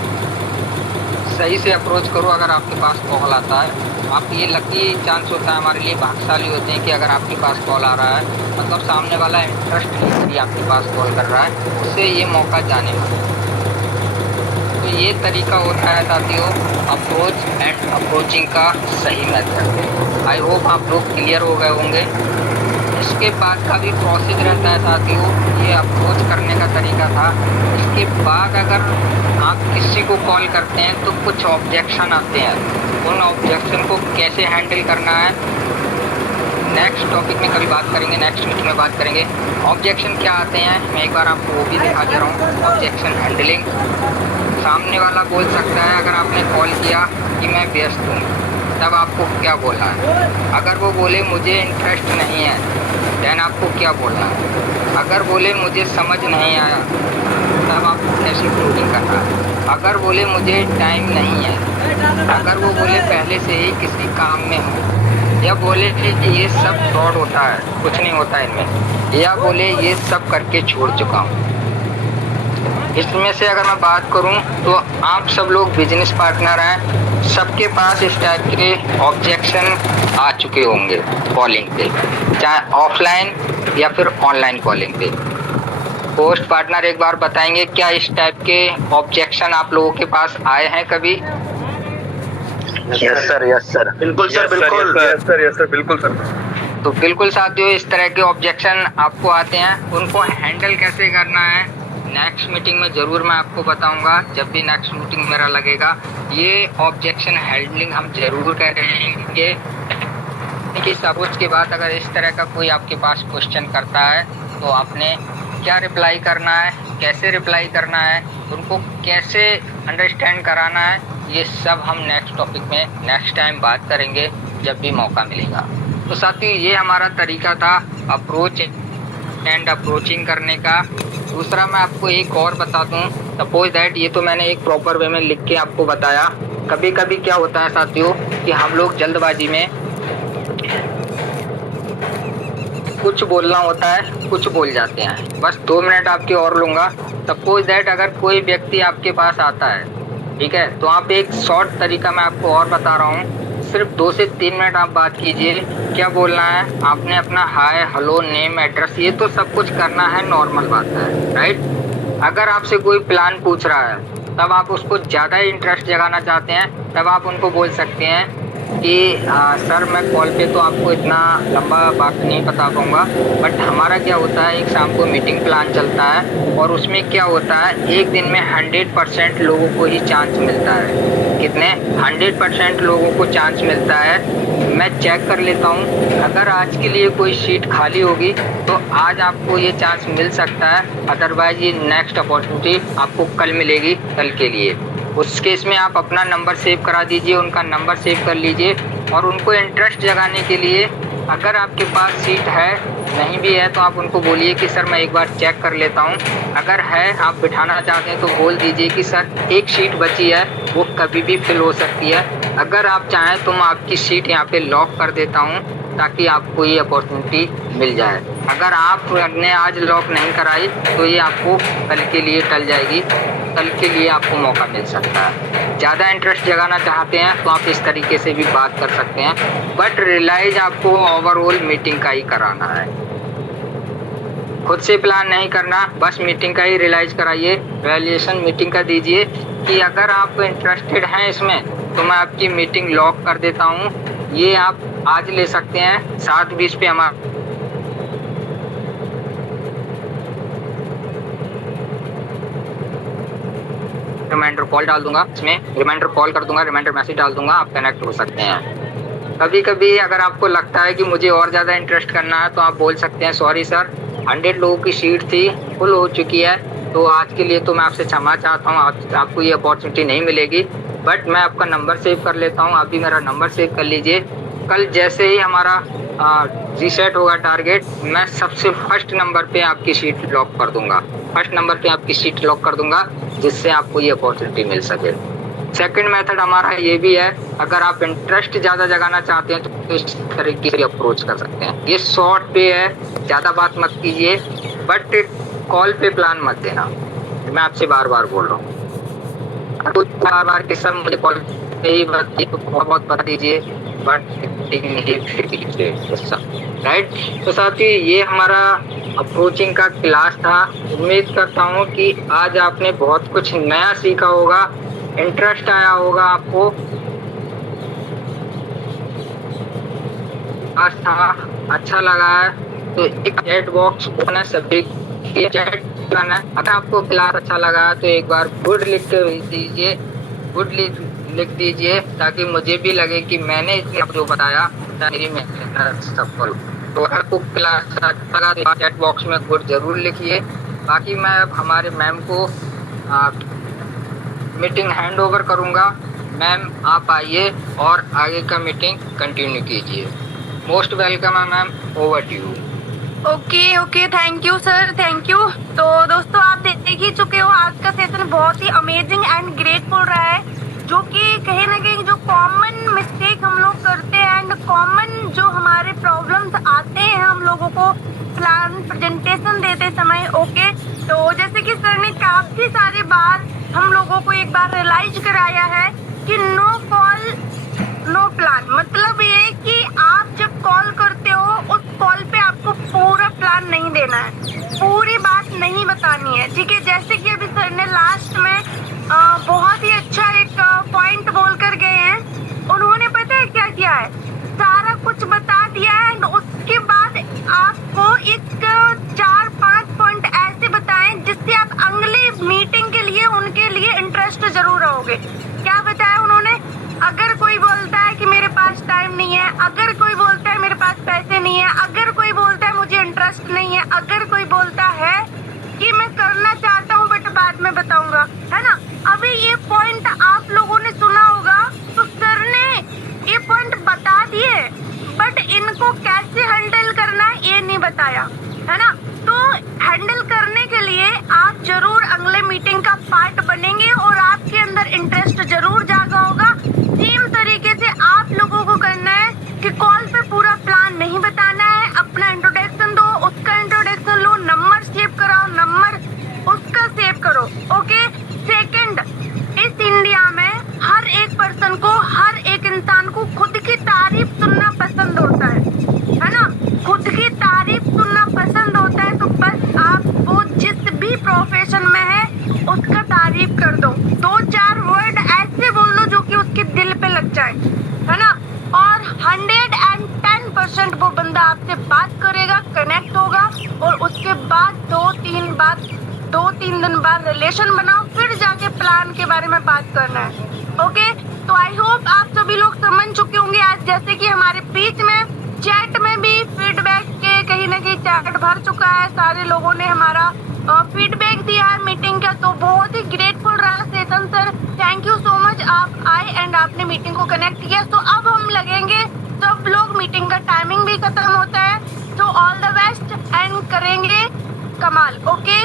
सही से अप्रोच करो अगर आपके पास कॉल आता है। आप ये लकी चांस होता है, हमारे लिए भाग्यशाली होते हैं कि अगर आपके पास कॉल आ रहा है मतलब सामने वाला इंटरेस्ट लेकर आपके पास कॉल कर रहा है, उससे ये मौका जाने वाला है। तो ये तरीका होता है साथियों अप्रोच एंड अप्रोचिंग का सही मेथड। आई होप आप लोग क्लियर हो गए होंगे। इसके बाद का भी प्रोसेस रहता है साथियों, ये अप्रोच करने का तरीका था। इसके बाद अगर आप किसी को कॉल करते हैं तो कुछ ऑब्जेक्शन आते हैं, उन ऑब्जेक्शन को कैसे हैंडल करना है नेक्स्ट टॉपिक में कभी बात करेंगे, नेक्स्ट मीटिंग में बात करेंगे। ऑब्जेक्शन क्या आते हैं मैं एक बार आपको वो भी दिखा दे रहा हूँ। ऑब्जेक्शन हैंडलिंग, सामने वाला बोल सकता है अगर आपने कॉल किया कि मैं व्यस्त हूँ, तब आपको क्या बोलना है। अगर वो बोले मुझे इंटरेस्ट नहीं है, देन आपको क्या बोलना है। अगर बोले मुझे समझ नहीं आया, तब आपको कैसे प्रूविंग करना है। अगर बोले मुझे टाइम नहीं है, अगर वो बोले पहले से ही किसी काम में हो, या बोले कि ये सब फ्रॉड होता है, कुछ नहीं होता इनमें, या बोले ये सब करके छोड़ चुका हूँ। इसमें से अगर मैं बात करूं तो आप सब लोग बिजनेस पार्टनर हैं, सबके पास इस टाइप के ऑब्जेक्शन आ चुके होंगे कॉलिंग पे, चाहे ऑफलाइन या फिर ऑनलाइन कॉलिंग पे। पोस्ट पार्टनर एक बार बताएंगे क्या इस टाइप के ऑब्जेक्शन आप लोगों के पास आए हैं कभी? यस सर बिल्कुल सर, बिल्कुल यस सर बिल्कुल सर। तो बिल्कुल साथियों, इस तरह के ऑब्जेक्शन आपको आते हैं, उनको हैंडल कैसे करना है नेक्स्ट मीटिंग में ज़रूर मैं आपको बताऊंगा। जब भी नेक्स्ट मीटिंग मेरा लगेगा ये ऑब्जेक्शन हैंडलिंग हम ज़रूर करेंगे। कि सपोज के बाद अगर इस तरह का कोई आपके पास क्वेश्चन करता है तो आपने क्या रिप्लाई करना है, कैसे रिप्लाई करना है, उनको कैसे अंडरस्टैंड कराना है, ये सब हम नेक्स्ट टॉपिक में नेक्स्ट टाइम बात करेंगे जब भी मौका मिलेगा। तो साथियों ये हमारा तरीका था अप्रोच एंड अप्रोचिंग करने का। दूसरा मैं आपको एक और बता दूं, सपोज दैट ये तो मैंने एक प्रॉपर वे में लिख के आपको बताया। कभी कभी क्या होता है साथियों कि हम लोग जल्दबाजी में कुछ बोलना होता है, कुछ बोल जाते हैं। बस 2 मिनट आपके और लूँगा। सपोज दैट अगर कोई व्यक्ति आपके पास आता है, ठीक है, तो आप एक शॉर्ट तरीका मैं आपको और बता रहा हूँ, सिर्फ 2 से 3 मिनट आप बात कीजिए। क्या बोलना है आपने, अपना हाय हेलो नेम एड्रेस ये तो सब कुछ करना है, नॉर्मल बात है, राइट। अगर आपसे कोई प्लान पूछ रहा है तब आप उसको ज़्यादा इंटरेस्ट जगाना चाहते हैं, तब आप उनको बोल सकते हैं कि सर मैं कॉल पे तो आपको इतना लंबा बात नहीं बता पाऊँगा, बट हमारा क्या होता है एक शाम को मीटिंग प्लान चलता है और उसमें क्या होता है एक दिन में 100% लोगों को ही चांस मिलता है। कितने 100% लोगों को चांस मिलता है। मैं चेक कर लेता हूँ, अगर आज के लिए कोई सीट खाली होगी तो आज आपको ये चांस मिल सकता है, अदरवाइज ये नेक्स्ट अपॉर्चुनिटी आपको कल मिलेगी, कल के लिए। उस केस में आप अपना नंबर सेव करा दीजिए, उनका नंबर सेव कर लीजिए और उनको इंटरेस्ट जगाने के लिए अगर आपके पास सीट है, नहीं भी है तो आप उनको बोलिए कि सर मैं एक बार चेक कर लेता हूँ। अगर है आप बिठाना चाहते हैं तो बोल दीजिए कि सर एक सीट बची है, वो कभी भी फिल हो सकती है। अगर आप चाहें तो मैं आपकी सीट यहाँ पे लॉक कर देता हूँ ताकि आपको ये अपॉर्चुनिटी मिल जाए। अगर आपने आज लॉक नहीं कराई तो ये आपको कल के लिए टल जाएगी, कल के लिए आपको मौका मिल सकता है। ज़्यादा इंटरेस्ट जगाना चाहते हैं तो आप इस तरीके से भी बात कर सकते हैं, बट रियलाइज आपको ओवरऑल मीटिंग का ही कराना है, खुद से प्लान नहीं करना, बस मीटिंग का ही रियलाइज कराइए। वैल्यूएशन मीटिंग का दीजिए कि अगर आप इंटरेस्टेड हैं इसमें तो मैं आपकी मीटिंग लॉक कर देता हूँ। ये आप आज ले सकते हैं 7:20 पे हमारा रिमाइंडर कॉल डाल दूंगा, इसमें रिमाइंडर कॉल कर दूंगा, रिमाइंडर मैसेज डाल दूंगा, आप कनेक्ट हो सकते हैं। कभी कभी अगर आपको लगता है कि मुझे और ज़्यादा इंटरेस्ट करना है तो आप बोल सकते हैं सॉरी सर 100 लोगों की सीट थी, फुल हो चुकी है, तो आज के लिए तो मैं आपसे क्षमा चाहता हूँ, आपको ये अपॉर्चुनिटी नहीं मिलेगी, बट मैं आपका नंबर सेव कर लेता हूँ, आप भी मेरा नंबर सेव कर लीजिए। कल जैसे ही हमारा रीसेट होगा टारगेट, मैं सबसे फर्स्ट नंबर पे आपकी सीट लॉक कर दूंगा, फर्स्ट नंबर पे आपकी सीट लॉक कर दूंगा, जिससे आपको ये अपॉर्चुनिटी मिल सके। सेकंड मेथड हमारा ये भी है, अगर आप इंटरेस्ट ज़्यादा जगाना चाहते हैं तो इस तरीके से अप्रोच कर सकते हैं। ये शॉर्ट पे है, ज़्यादा बात मत कीजिए, बट कॉल पे प्लान मत देना, मैं आपसे बार बार बोल रहा हूँ। कुछ बार बार के सब मुझे कॉल पे ही बहुत बता दीजिए, राइट। तो साथियों ये हमारा अप्रोचिंग का क्लास था। उम्मीद करता हूँ कि आज आपने बहुत कुछ नया सीखा होगा, इंटरेस्ट आया होगा आपको। आज था अच्छा लगा है तो एक चैट बॉक्स ओपन है, सभी चैट करना है। अगर आपको क्लास अच्छा लगा तो एक बार गुड लिख दीजिए, गुड लिख दीजिए ताकि मुझे भी लगे कि मैंने इसमें जो बताया मेरी मेहनत सफल। तो अगर आपको क्लास अच्छा लगा तो चैट बॉक्स में गुड जरूर लिखिए। बाकी मैं अब हमारे मैम को मीटिंग हैंड ओवर करूँगा। मैम आप आइए और आगे का मीटिंग कंटिन्यू कीजिए। मोस्ट वेलकम है ma'am, over to you. Okay thank you sir, thank you. तो दोस्तों आप देख ही चुके हो आज का सेशन बहुत ही अमेजिंग एंड ग्रेटफुल रहा है, जो कि कहीं ना कहीं जो कॉमन मिस्टेक हम लोग करते हैं एंड कॉमन जो हमारे प्रॉब्लम्स आते हैं हम लोगों को प्लान प्रेजेंटेशन देते समय। ओके, तो जैसे कि सर ने काफी सारे बार हम लोगों को एक बार रियलाइज कराया है कि नो कॉल नो प्लान, मतलब ये कि आप जब कॉल करते हो उस कॉल पे आपको पूरा प्लान नहीं देना है, पूरी बात नहीं बतानी है, ठीक है। जैसे कि अभी सर ने लास्ट में बहुत ही अच्छा एक पॉइंट बोल कर गए हैं। उन्होंने पता है क्या किया है, सारा कुछ बता दिया है एंड उसके बाद आपको एक 4-5 पॉइंट ऐसे बताएं जिससे आप अगले मीटिंग के लिए उनके लिए इंटरेस्ट जरूर रहोगे। क्या बताया उन्होंने, अगर कोई बोलता है कि मेरे पास टाइम नहीं है, अगर कोई बोलता है मेरे पास पैसे नहीं है, अगर कोई बोलता है मुझे इंटरेस्ट नहीं है, अगर कोई बोलता है कि मैं करना चाहता हूँ बट बाद में बताऊंगा, है ना। अभी ये पॉइंट आप लोगों ने सुना होगा, तो सर ने ये पॉइंट बता दिए बट इनको कैसे हैंडल करना है ये नहीं बताया, है ना। तो हैंडल करने के लिए आप जरूर अगले मीटिंग का पार्ट बनेंगे और आपके अंदर इंटरेस्ट जरूर जागा होगा। सेम तरीके से आप लोगों को करना है कि कॉल पे पूरा प्लान नहीं बताना है, अपना इंट्रोडक्शन दो, उसका इंट्रोडक्शन लो, नंबर सेव कराओ, नंबर उसका सेव करो। ओके, सेकंड, इस इंडिया में हर एक पर्सन को, हर एक इंसान को खुद की तारीफ सुनना पसंद होता है ना। खुद की तारीफ सुनना पसंद होता है तो बस आप वो जिस भी प्रोफेशन में है उसका तारीफ कर दो, 2-4 वर्ड ऐसे बोल दो जो कि उसके दिल पे लग जाए, है ना। और 110% वो बंदा आपसे बात करेगा, कनेक्ट होगा और उसके बाद 2-3 दिन बाद रिलेशन बनाओ, फिर जाके प्लान के बारे में बात करना है। ओके, तो आई होप आप सभी लोग समझ चुके होंगे। आज जैसे कि हमारे बीच में चैट में भी फीडबैक के कहीं ना कहीं चैट भर चुका है, सारे लोगों ने हमारा फीडबैक दिया है मीटिंग का, तो बहुत ही ग्रेटफुल रहा session sir. Thank you so much, आप आए एंड आपने मीटिंग को कनेक्ट किया। तो अब हम लगेंगे सब लोग, मीटिंग का टाइमिंग भी खत्म होता है, तो ऑल द बेस्ट एंड करेंगे कमाल। ओके।